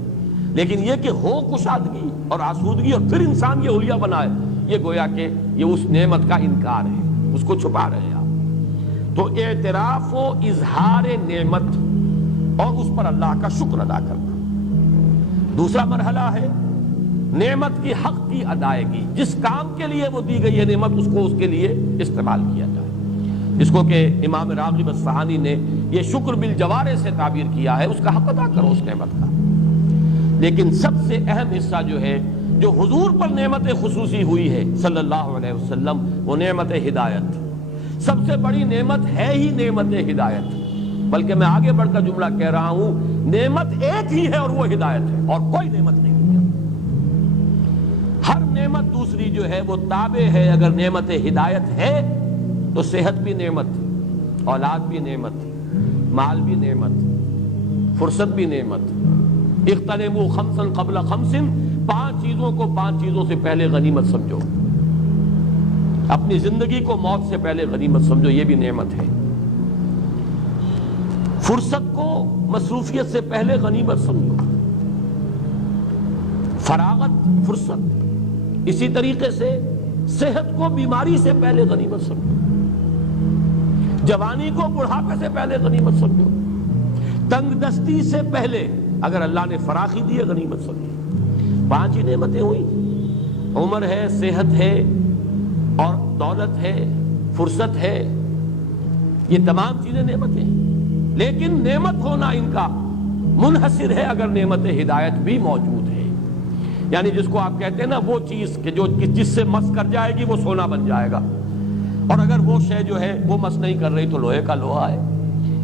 لیکن یہ کہ ہو کشادگی اور آسودگی اور پھر انسان یہ حلیہ بنائے، یہ گویا کہ یہ اس نعمت کا انکار ہے، اس کو چھپا رہے ہیں آپ۔ تو اعتراف و اظہار نعمت اور اس پر اللہ کا شکر ادا کرنا۔ دوسرا مرحلہ ہے نعمت کی حق کی ادائیگی، جس کام کے لیے وہ دی گئی ہے نعمت اس کو اس کے لیے استعمال کیا جائے، جس کو کہ امام راغب اصفہانی نے یہ شکر بالجوارح سے تعبیر کیا ہے، اس کا حق ادا کرو اس نعمت کا۔ لیکن سب سے اہم حصہ جو ہے جو حضور پر نعمت خصوصی ہوئی ہے صلی اللہ علیہ وسلم، وہ نعمت ہدایت۔ سب سے بڑی نعمت ہے ہی نعمت ہدایت، بلکہ میں آگے بڑھ کر جملہ کہہ رہا ہوں، نعمت ایک ہی ہے اور وہ ہدایت ہے، اور کوئی نعمت نہیں ہے۔ ہر نعمت دوسری جو ہے وہ تابع ہے۔ اگر نعمت ہدایت ہے تو صحت بھی نعمت، اولاد بھی نعمت، مال بھی نعمت، فرصت بھی نعمت۔ اغتنموا خمسا قبل خمس، 5 چیزوں کو 5 چیزوں سے پہلے غنیمت سمجھو، اپنی زندگی کو موت سے پہلے غنیمت سمجھو، یہ بھی نعمت ہے۔ فرصت کو مصروفیت سے پہلے غنیمت سمجھو، فراغت فرصت۔ اسی طریقے سے صحت کو بیماری سے پہلے غنیمت سمجھو، جوانی کو بڑھاپے سے پہلے غنیمت سمجھو، تنگ دستی سے پہلے اگر اللہ نے فراخی دی ہے غنیمت سمجھو۔ 5 ہی نعمتیں ہوئی، عمر ہے، صحت ہے اور دولت ہے، فرصت ہے، یہ تمام چیزیں نعمتیں ہیں۔ لیکن نعمت ہونا ان کا منحصر ہے اگر نعمت ہدایت بھی موجود ہے، یعنی جس کو آپ کہتے ہیں نا وہ چیز کہ جو جس سے مس کر جائے گی وہ سونا بن جائے گا، اور اگر وہ شے جو ہے وہ مس نہیں کر رہی تو لوہے کا لوہا ہے۔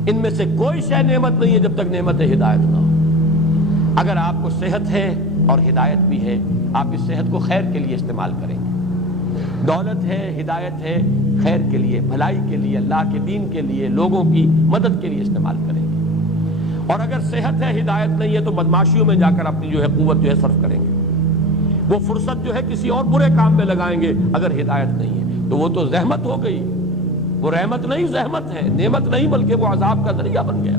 ان میں سے کوئی شے نعمت نہیں ہے جب تک نعمت ہدایت نہ ہو۔ اگر آپ کو صحت ہے اور ہدایت بھی ہے، آپ اس صحت کو خیر کے لیے استعمال کریں گے، دولت ہے، ہدایت ہے، خیر کے لیے، بھلائی کے لیے، اللہ کے دین کے لیے، لوگوں کی مدد کے لیے استعمال کریں گے۔ اور اگر صحت ہے، ہدایت نہیں ہے تو بدماشیوں میں جا کر اپنی جو ہے قوت جو ہے صرف کریں گے، وہ فرصت جو ہے کسی اور برے کام میں لگائیں گے۔ اگر ہدایت نہیں ہے تو وہ تو زحمت ہو گئی، وہ رحمت نہیں زحمت ہے، نعمت نہیں بلکہ وہ عذاب کا ذریعہ بن گیا۔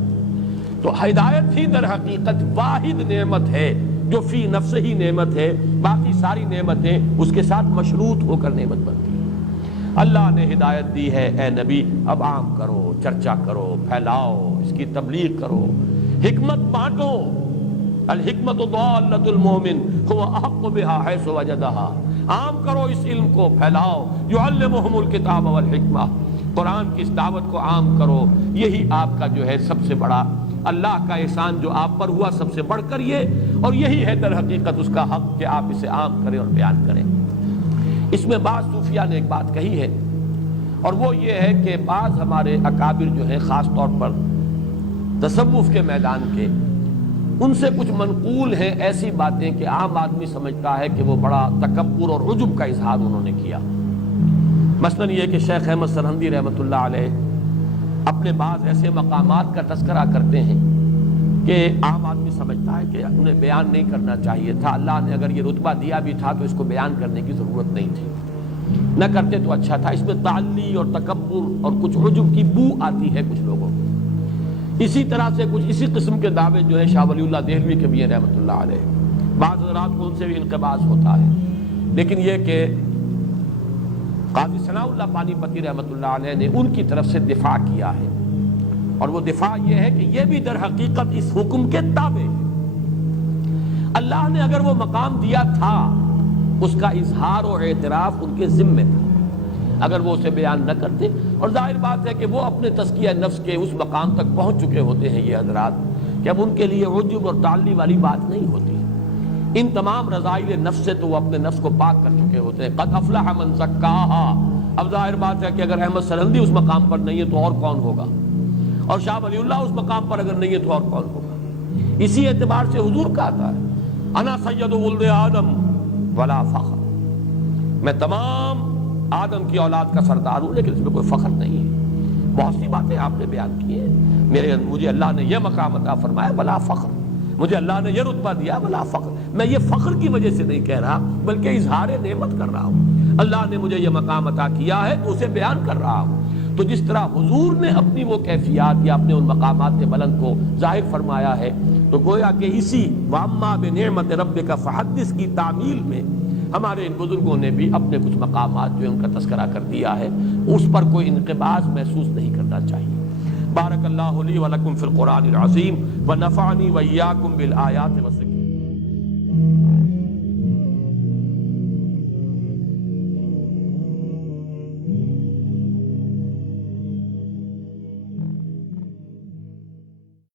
تو ہدایت ہی در حقیقت واحد نعمت ہے جو فی نفس ہی نعمت ہے، باقی ساری نعمتیں اس کے ساتھ مشروط ہو کر نعمت بنتی ہیں۔ اللہ نے ہدایت دی ہے، اے نبی اب عام کرو، چرچا کرو، پھیلاؤ، اس کی تبلیغ کرو، حکمت بانٹو۔ الحکمت ضالۃ المؤمن هو احق بها حیث وجدها، عام کرو اس علم کو، پھیلاؤ۔ یعلمہم الکتاب والحکمہ، قرآن کی اس دعوت کو عام کرو۔ یہی آپ کا جو ہے سب سے بڑا اللہ کا احسان جو آپ پر ہوا، سب سے بڑھ کر یہ، اور یہی ہے در حقیقت اس کا حق کہ آپ اسے عام کریں اور بیان کریں۔ اس میں بعض صوفیاء نے ایک بات کہی ہے، اور وہ یہ ہے کہ بعض ہمارے اکابر جو ہیں خاص طور پر تصوف کے میدان کے، ان سے کچھ منقول ہیں ایسی باتیں کہ عام آدمی سمجھتا ہے کہ وہ بڑا تکبر اور عجب کا اظہار انہوں نے کیا۔ مثلا یہ کہ شیخ احمد سرہندی رحمۃ اللہ علیہ اپنے بعض ایسے مقامات کا تذکرہ کرتے ہیں کہ عام آدمی سمجھتا ہے کہ انہیں بیان نہیں کرنا چاہیے تھا، اللہ نے اگر یہ رتبہ دیا بھی تھا تو اس کو بیان کرنے کی ضرورت نہیں تھی، نہ کرتے تو اچھا تھا۔ اس میں تعلی اور تکبر اور کچھ عجب کی بو آتی ہے کچھ لوگوں کو۔ اسی طرح سے کچھ اسی قسم کے دعوے جو ہے شاہ ولی اللہ دہلوی کے بھی ہیں رحمۃ اللہ علیہ، بعض حضرات کو ان سے بھی انقباض ہوتا ہے، لیکن یہ کہ قاضی ثناء اللہ پانی پتی رحمۃ اللہ علیہ نے ان کی طرف سے دفاع کیا ہے، اور وہ دفاع یہ ہے کہ یہ بھی در حقیقت اس حکم کے تابع ہے۔ اللہ نے اگر وہ مقام دیا تھا، اس کا اظہار و اعتراف ان کے ذمہ تھا، اگر وہ اسے بیان نہ کرتے، اور ظاہر بات ہے کہ وہ اپنے تزکیہ نفس کے اس مقام تک پہنچ چکے ہوتے ہیں یہ حضرات کہ اب ان کے لیے عجب اور تعلی والی بات نہیں ہوتی، ان تمام رذائل نفس سے تو وہ اپنے نفس کو پاک کر چکے ہوتے ہیں۔ قد افلح من زکاہا، اب ظاہر بات ہے کہ اگر احمد سرہندی اس مقام پر نہیں ہے تو اور کون ہوگا، اور شاہ ولی اللہ اس مقام پر اگر نہیں ہے تو اور کون ہوگا۔ اسی اعتبار سے حضور کہتا ہے انا سید ولد آدم ولا فخر، میں تمام آدم کی اولاد کا سردار ہوں لیکن اس میں کوئی فخر نہیں ہے۔ بہت سی باتیں آپ نے بیان کی ہیں، مجھے اللہ نے یہ مقام عطا فرمایا ولا فخر، مجھے اللہ نے یہ رتبہ دیا ولا فخر، میں یہ فخر کی وجہ سے نہیں کہہ رہا بلکہ اظہار نعمت کر رہا ہوں، اللہ نے مجھے یہ مقام عطا کیا ہے تو اسے بیان کر رہا ہوں۔ تو جس طرح حضور نے اپنی وہ کیفیات یا اپنے ان مقامات بلند کو ظاہر فرمایا ہے، تو گویا کہ اسی وَأَمَّا بِنِعْمَةِ رَبِّكَ فَحَدِّثْ کی تعمیل میں ہمارے ان بزرگوں نے بھی اپنے کچھ مقامات جو ان کا تذکرہ کر دیا ہے، اس پر کوئی انقباض محسوس نہیں کرنا چاہیے۔ بارک اللہ لی ولکم فی القرآن العظیم ونفعنی وإیاکم بالآیات والذکر۔